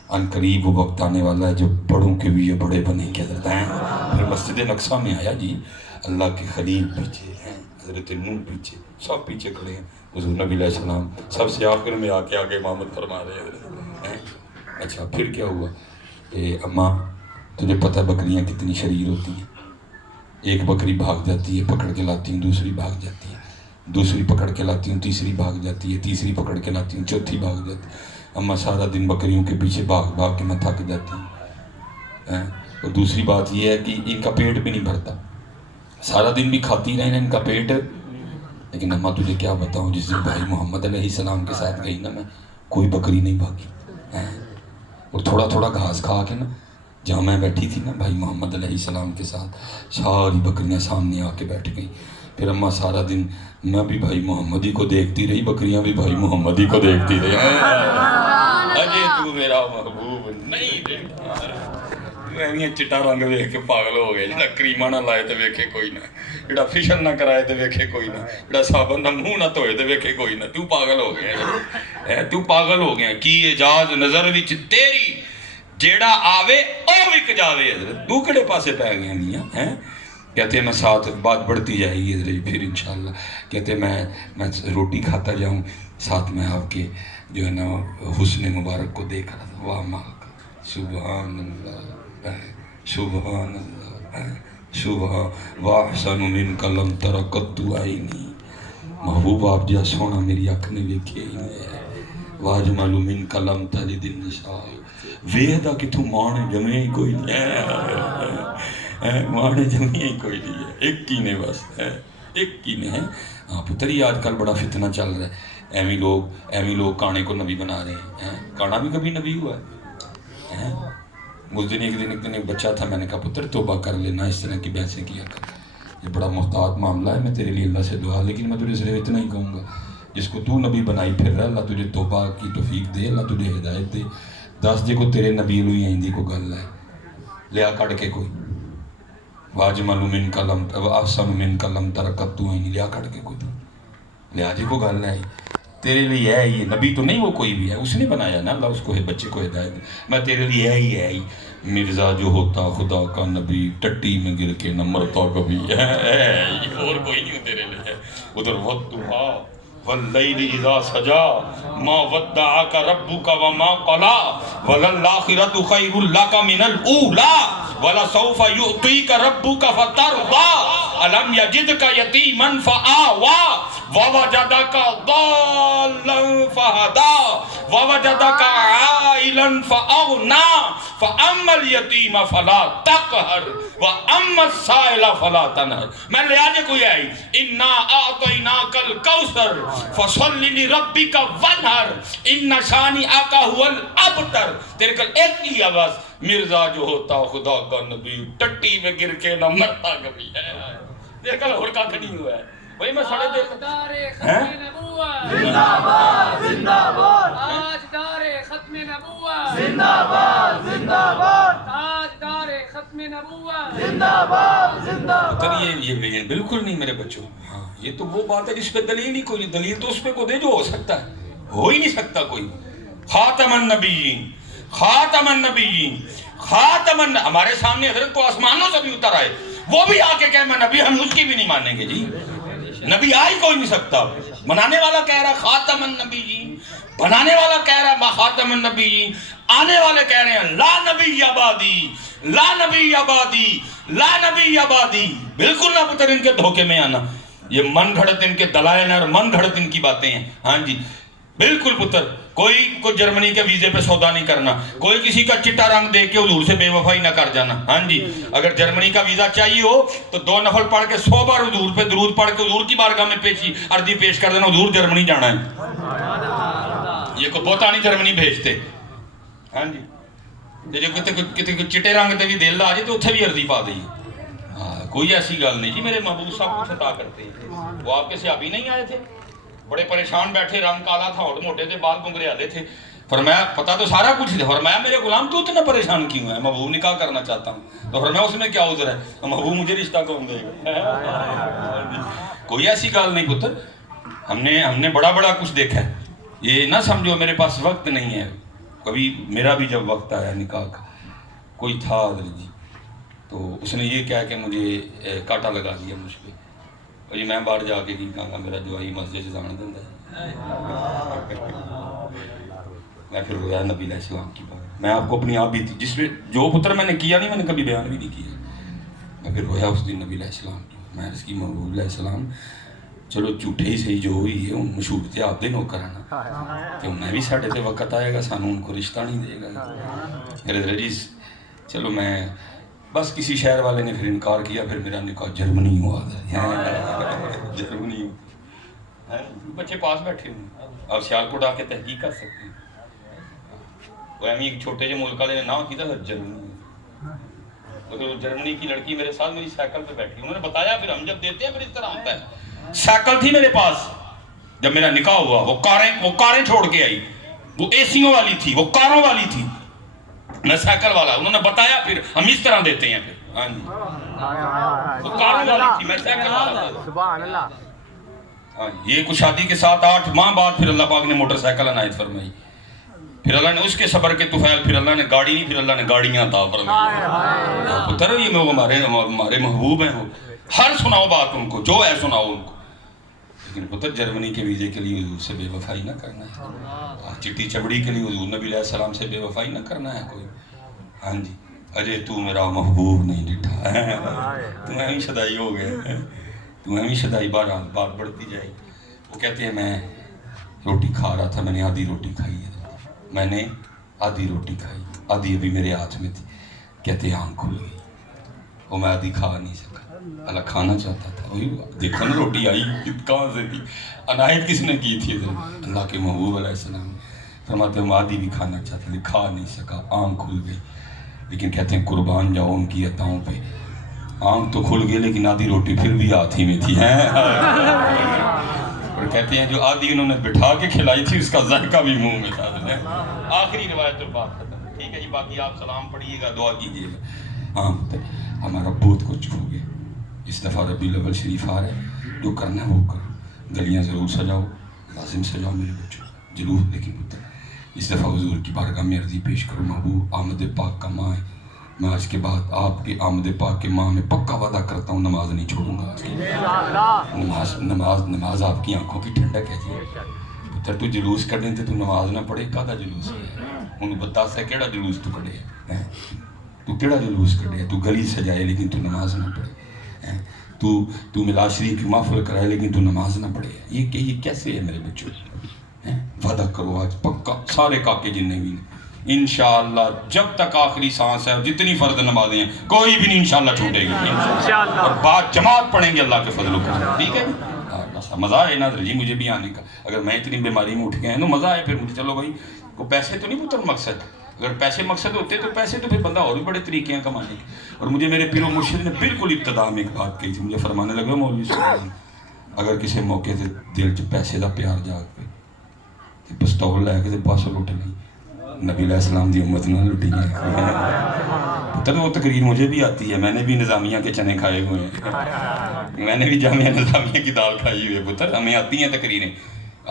ان قریب وہ وقت آنے والا ہے جب بڑوں کے بھی یہ بڑے بنیں گے حضرت ہیں۔ پھر مسجد نقصہ میں آیا جی، اللہ کے خلیل پیچھے ہیں، حضرت نوح پیچھے، سب پیچھے کھڑے ہیں، حضور نبی علیہ السلام سب سے آخر میں آ کے آگے امامت فرما رہے ہیں۔ اچھا پھر کیا ہوا کہ اماں تجھے پتہ بکریاں کتنی شریر ہوتی ہیں، ایک بکری بھاگ جاتی ہے پکڑ کے لاتی ہوں، دوسری بھاگ جاتی ہے، دوسری پکڑ کے لاتی ہوں، تیسری بھاگ جاتی ہے، تیسری پکڑ کے لاتی ہوں، چوتھی بھاگ جاتی ہے۔ اماں سارا دن بکریوں کے پیچھے بھاگ بھاگ کے میں تھک جاتی ہوں۔ اور دوسری بات یہ ہے کہ ان کا پیٹ بھی نہیں بھرتا، سارا دن بھی کھاتی رہنا ان کا پیٹ، لیکن اماں تجھے کیا بتاؤں جس دن بھائی محمد علیہ السلام کے ساتھ گئی نا میں، کوئی بکری نہیں بھاگی، اور تھوڑا تھوڑا گھاس کھا کے نا جہاں میں بیٹھی تھی نا بھائی محمد علیہ السلام کے ساتھ، ساری بکریاں سامنے آ کے بیٹھ گئیں۔ پھر اماں سارا دن میں بھی بھائی محمدی کو دیکھتی رہی، بکریاں بھی بھائی محمدی کو دیکھتی رہی، اجے تو میرا محبوب نہیں دیکھتا۔ میں چٹا رنگ ویکھ کے پاگل ہو گئے، جڑا کریمہ نہ لائے تے ویکھے کوئی نہ، جڑا فیشن نہ کرائے تے ویکھے کوئی نہ، جڑا صابن نہ منہ نہ دھوئے تے ویکھے کوئی نہ۔ تو پاگل ہو گیا، تو پاگل ہو گیا۔ کی اجاز نظر وچ تیری جیڑا آوے او وک جاوے، حضرت تو کڑے پاسے پہ گیا میاں ہیں؟ کہتے ہیں میں ساتھ بات بڑھتی جائے گی حضرت، پھر انشاءاللہ کہتے ہیں میں روٹی کھاتا جاؤں، ساتھ میں آپ کے جو ہے نا حسن مبارک کو دیکھ رہا تھا۔ واہ ماں سبحان اللہ سبحان اللہ سبحان واحسن منک لم تر قط عینی، محبوب آپ جا سونا میری اکھ نے ویکھیا ہی نہیں ہے۔ واجمل منک لم تلد النساء، ویخدا کہ تو ماں نے جمعے ہی کوئی نہیں ہے، ماں نے جمعے ہی کوئی نہیں ہے، ایک ہی نے بس ہے، ایک ہی نے ہے۔ ہاں پتر ہی آج کل بڑا فتنہ چل رہا ہے، ایویں لوگ کانے کو نبی بنا رہے ہیں۔ کانا بھی کبھی نبی ہوا ہے؟ اس دن ایک بچہ تھا، میں نے کہا پتر توبہ کر لینا، اس طرح کی بحثیں کیا کر، یہ بڑا محتاط معاملہ ہے، میں تیرے لیے اللہ سے دعا، لیکن میں تجھے صرف اتنا ہی کہوں گا، جس کو تو نبی بنائی پھر رہا، اللہ تجھے توبہ کی توفیق دے، اللہ تجھے ہدایت دے۔ دس جے کو تیرے نبی لوئی آئندی کو گل ہے، لیا کڑ کے کوئی واجمل منک لم احسن منک لم تر قط عینی، لیا کڑ کے کوئی لیا جے کو گل ہے تیرے لیے ہے ہی، نبی تو نہیں وہ کوئی بھی ہے، اس نے بنایا نا، اللہ اس کو بچے کو ہدایت دے، میں تیرے لیے ہے ہی۔ مرزا جو ہوتا خدا کا نبی، ٹٹی میں گر کے نہ مرتا کبھی، اور کوئی نہیں تیرے لیے۔ ادھر والضحیٰ واللیل اذا سجا ما ودعک ربک وما قلی وللآخرۃ خیر لک من الاولی ولسوف یعطیک ربک فترضی الم یجدک یتیما فآوی ووجدک ضالا فہدی ووجدک عائلا فأغنی فأما الیتیم فلا تقہر وأما السائل فلا تنہر۔ میں لے آجے کوئی آئی انا اعطیناک الکوثر فصل لربک وانحر ان شانئک هو الابتر۔ تیرے کل ایک ہی آواز، مرزا جو ہوتا خدا کا نبی، ٹٹی میں گر کے نہ مرتا کبھی ہے۔ تیرے کل اور کا نہیں ہوا ہے، وہی میں سڑے دیکھ تاج ختم نبوت زندہ باد زندہ باد، تاجدار ختم نبوت زندہ باد زندہ باد، تاجدار ختم نبوت زندہ باد زندہ باد۔ یہ بالکل نہیں میرے بچوں، ہاں یہ تو وہ بات ہے جس پہ دلیل ہی کوئی نہیں، دلیل تو اس پہ کو دے جو ہو سکتا ہے، ہو ہی نہیں سکتا کوئی۔ خاتم النبیین خاتم النبیین خاتم ہمارے سامنے حضرت کو آسمانوں سے بھی اتر آئے، وہ بھی آ کے کہے میں نبی، ہم اس کی بھی نہیں مانیں گے جی، نبی آ ہی کوئی نہیں سکتا۔ بنانے والا کہہ رہا ہے خاتم النبیین، بنانے والا کہہ رہا ہے خاتم النبیین، آنے والے کہہ رہے ہیں لا نبی آبادی لا نبی آبادی لا نبی آبادی۔ بالکل نہ پتر ان کے دھوکے میں آنا، یہ من گھڑت ان کے دلائل اور من گھڑت ان کی باتیں ہیں۔ ہاں جی بالکل پتر، کوئی جرمنی کے ویزے پہ سودا نہیں کرنا، کوئی کسی کا چٹا رنگ دے کے حضور سے بے وفائی نہ کر جانا۔ ہاں جی اگر جرمنی کا ویزا چاہیے ہو تو 2 نفل پڑھ کے 100 بار حضور پہ درود پڑھ کے حضور کی بارگاہ میں عرضی پیش کر دینا، حضور جرمنی جانا ہے۔ یہ کو پوتا نہیں جرمنی بھیجتے۔ ہاں جی جو کتے چٹے رنگ تے بھی دل آ جائے تو اتھے بھی عرضی پا دئی۔ کوئی ایسی گل نہیں جی، میرے محبوب سب کچھ عطا کرتے ہیں۔ وہ آپ کے صحابی نہیں آئے تھے، بڑے پریشان بیٹھے، رنگ کالا تھا، ہوٹ موٹے تھے، بال گنگرے آدھے تھے، فرمایا پتا تو سارا کچھ تھا، فرمایا میرے غلام تو اتنا پریشان کیوں ہے، محبوب نکاح کرنا چاہتا ہوں، تو فرمایا اس میں کیا عذر ہے، محبوب مجھے رشتہ کون دے گا۔ کوئی ایسی گل نہیں پتر، ہم نے بڑا کچھ دیکھا ہے، یہ نہ سمجھو میرے پاس وقت نہیں ہے۔ کبھی میرا بھی جب وقت آیا نکاح کا، کوئی تھا جی تو اس نے یہ کہا کہ مجھے کاٹا لگا دیا مجھ پہ، اور میں باہر جا کے کی کہا میرا جو آئی مسجد سے جان دینا ہے۔ میں پھر رویا نبی علیہ السلام کی بات، میں آپ کو اپنی آپ بھی تھی جس میں جو پتر میں نے کیا نہیں، میں نے کبھی بیان بھی نہیں کیا، میں پھر رویا اس دن نبی علیہ السلام کی، میں اس کی محبوب علیہ السلام چلو جھوٹے ہی صحیح جو ہوئی ہے، ان مشہور تھے آپ دے نوکر آنا کہ انہیں بھی ساڑھے تے وقت آئے گا، سانوں ان کو رشتہ نہیں دے گا۔ میرے رجیز چلو میں بس کسی شہر والے نے پھر انکار کیا، پھر میرا نکاح جرمنی ہوا تھا، جرمنی ہوا، بچے پاس بیٹھے ہوں، آپ سیالکوٹ آ کے تحقیق کر سکتے ہیں۔ وہ ایک چھوٹے سے ملک والے نے نہ کی تھا جرمنی، جرمنی کی لڑکی میرے ساتھ میری سائیکل پہ بیٹھی، انہوں نے بتایا پھر ہم جب دیتے ہیں پھر اس طرح ہوتا ہے. سائیکل تھی میرے پاس جب میرا نکاح ہوا، وہ کاریں چھوڑ کے آئی، وہ اے سیوں والی تھی، وہ کاروں والی تھی، میں سائیکل والا. انہوں نے بتایا پھر ہم اس طرح دیتے ہیں پھر. ہاں جی وہ کاروں والی تھی، میں سائیکل والا تھا. سبحان اللہ. ہاں یہ کچھ شادی کے 7-8 ماہ بعد پھر اللہ پاک نے موٹر سائیکل عنایت فرمائی. پھر اللہ نے اس کے صبر کے طفیل، پھر اللہ نے گاڑی نہیں، پھر اللہ نے گاڑیاں عطا فرمائی. پتر یہ ہمارے محبوب ہیں، وہ ہر سناؤ بات ان کو، جو ہے سناؤ ان کو. لیکن پتر جرمنی کے ویزے کے لیے حضور سے بے وفائی نہ کرنا ہے، چٹی چبڑی کے لیے حضور نبی علیہ السلام سے بے وفائی نہ کرنا ہے کوئی. ہاں جی اجے تو میرا محبوب نہیں ڈٹھا ہے، تمہیں ہی شدائی ہو گئے، تمہیں ہی شدائی. بات بڑھتی جائے گی. وہ کہتے ہیں میں روٹی کھا رہا تھا، میں نے آدھی روٹی کھائی ہے، میں نے آدھی روٹی کھائی، آدھی ابھی میرے ہاتھ میں تھی. کہتے ہیں آنکھ کھل گئی، وہ میں آدھی کھا نہیں سکا. اللہ کھانا چاہتا تھا، وہی دیکھو نا روٹی آئی کہاں سے تھی، عنایت کس نے کی تھی؟ اللہ کے محبوب علیہ السلام. فرماتے ہیں آدھی بھی کھانا چاہتے تھے، کھا نہیں سکا، آنکھ کھل گئی. لیکن کہتے ہیں قربان جاؤ ان کی عطاؤں پہ، آنکھ تو کھل گئی لیکن آدھی روٹی پھر بھی ہاتھ ہی میں تھی. اور کہتے ہیں جو آدھی انہوں نے بٹھا کے کھلائی تھی اس کا ذائقہ بھی منہ میں تھا. آخری روایت اور بات ختم. ٹھیک ہے جی، باقی آپ سلام پڑھیے گا، دعا کیجیے گا. ہاں ہمارا بہت کچھ ہو گیا. اس دفعہ ربیع الاول شریف آ رہا ہے، جو کرنا ہے وہ کرو. گلیاں ضرور سجاؤ، لازم سجاؤ میرے بچوں، جلوس. لیکن اس دفعہ حضور کی بارگاہ میں عرضی پیش کرو، محبوب آمد پاک کا ماہ ہے. میں آج کے بعد آپ کے آمد پاک کے ماہ میں پکا وعدہ کرتا ہوں نماز نہیں چھوڑوں گا. نماز آپ کی آنکھوں کی ٹھنڈک ہے جی. پتر تو جلوس کرنے تے تو نماز نہ پڑھے، کہاں جلوس ہے؟ انہوں بتا سا کیڑا جلوس تو کڑے ہے، تو کیڑا جلوس کڑے ہے؟ تو گلی سجائے لیکن تو نماز نہ پڑھے، تو میلاد شریف کی محفل کرائے لیکن تو نماز نہ پڑھے. یہ کیسے ہے میرے بچوں؟ وعدہ کرو آج پکا، سارے کاکے جننے بھی انشاءاللہ جب تک آخری سانس ہے، جتنی فرض نمازیں ہیں کوئی بھی نہیں انشاءاللہ چھوٹے گی. اور بات جماعت پڑھیں گے اللہ کے فضل و کرم. ٹھیک ہے مزہ آئے ناظر جی مجھے بھی آنے کا. اگر میں اتنی بیماری میں اٹھ گیا ہے تو مزہ آئے پھر مجھے. چلو بھائی کو پیسے تو نہیں پتر مقصد، اگر پیسے مقصد ہوتے تو پیسے تو پھر بندہ اور بھی بڑے طریقے ہیں کمانے کے. اور مجھے میرے پیر و مرشد نے بالکل ابتدا میں ایک بات کہی تھی، مجھے فرمانے لگا مولوی صاحب اگر کسی موقع سے دل چ پیسے دا پیار جاگ پہ پستول لے کے پاسوں لٹ نہیں، نبی علیہ السلام دی امت نہ لٹی ہے. پتر وہ تقریر مجھے بھی آتی ہے، میں نے بھی نظامیہ کے چنے کھائے ہوئے ہیں، میں نے بھی جامعہ نظامیہ کی دال کھائی ہوئی ہے. پتر ہمیں آتی ہیں تقریریں.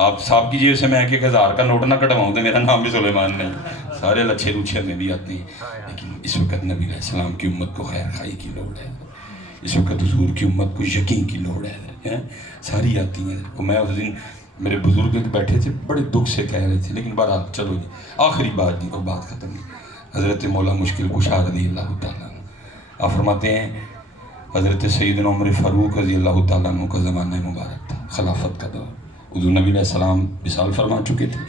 آپ صاحب کی جیب سے میں 1,000 کا نوٹ نہ کٹواؤں تو میرا نام بھی سلیمان نہیں. سارے لچھے روچھے میں بھی آتے ہیں. لیکن اس وقت نبی علیہ السلام کی امت کو خیر خائی کی لوڑ ہے، اس وقت حضور کی امت کو یقین کی لوڑ ہے. ساری آتی ہیں. میں اس دن میرے بزرگ بیٹھے تھے بڑے دکھ سے کہہ رہے تھے، لیکن بہرحال چلو جی آخری بات جی، اور بات ختم نہیں. حضرت مولا مشکل کشا رضی اللہ تعالیٰ عنہ آپ فرماتے ہیں حضرت سیدنا عمر فاروق رضی اللہ تعالیٰ عنہ کا زمانہ مبارک تھا، خلافت کا دور. حضور نبی علیہ السلام وصال فرما چکے تھے،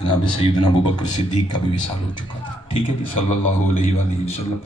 جناب سیدنا ابوبکر صدیق کا بھی وصال ہو چکا تھا. ٹھیک ہے جی، صلی اللہ علیہ وآلہ وسلم.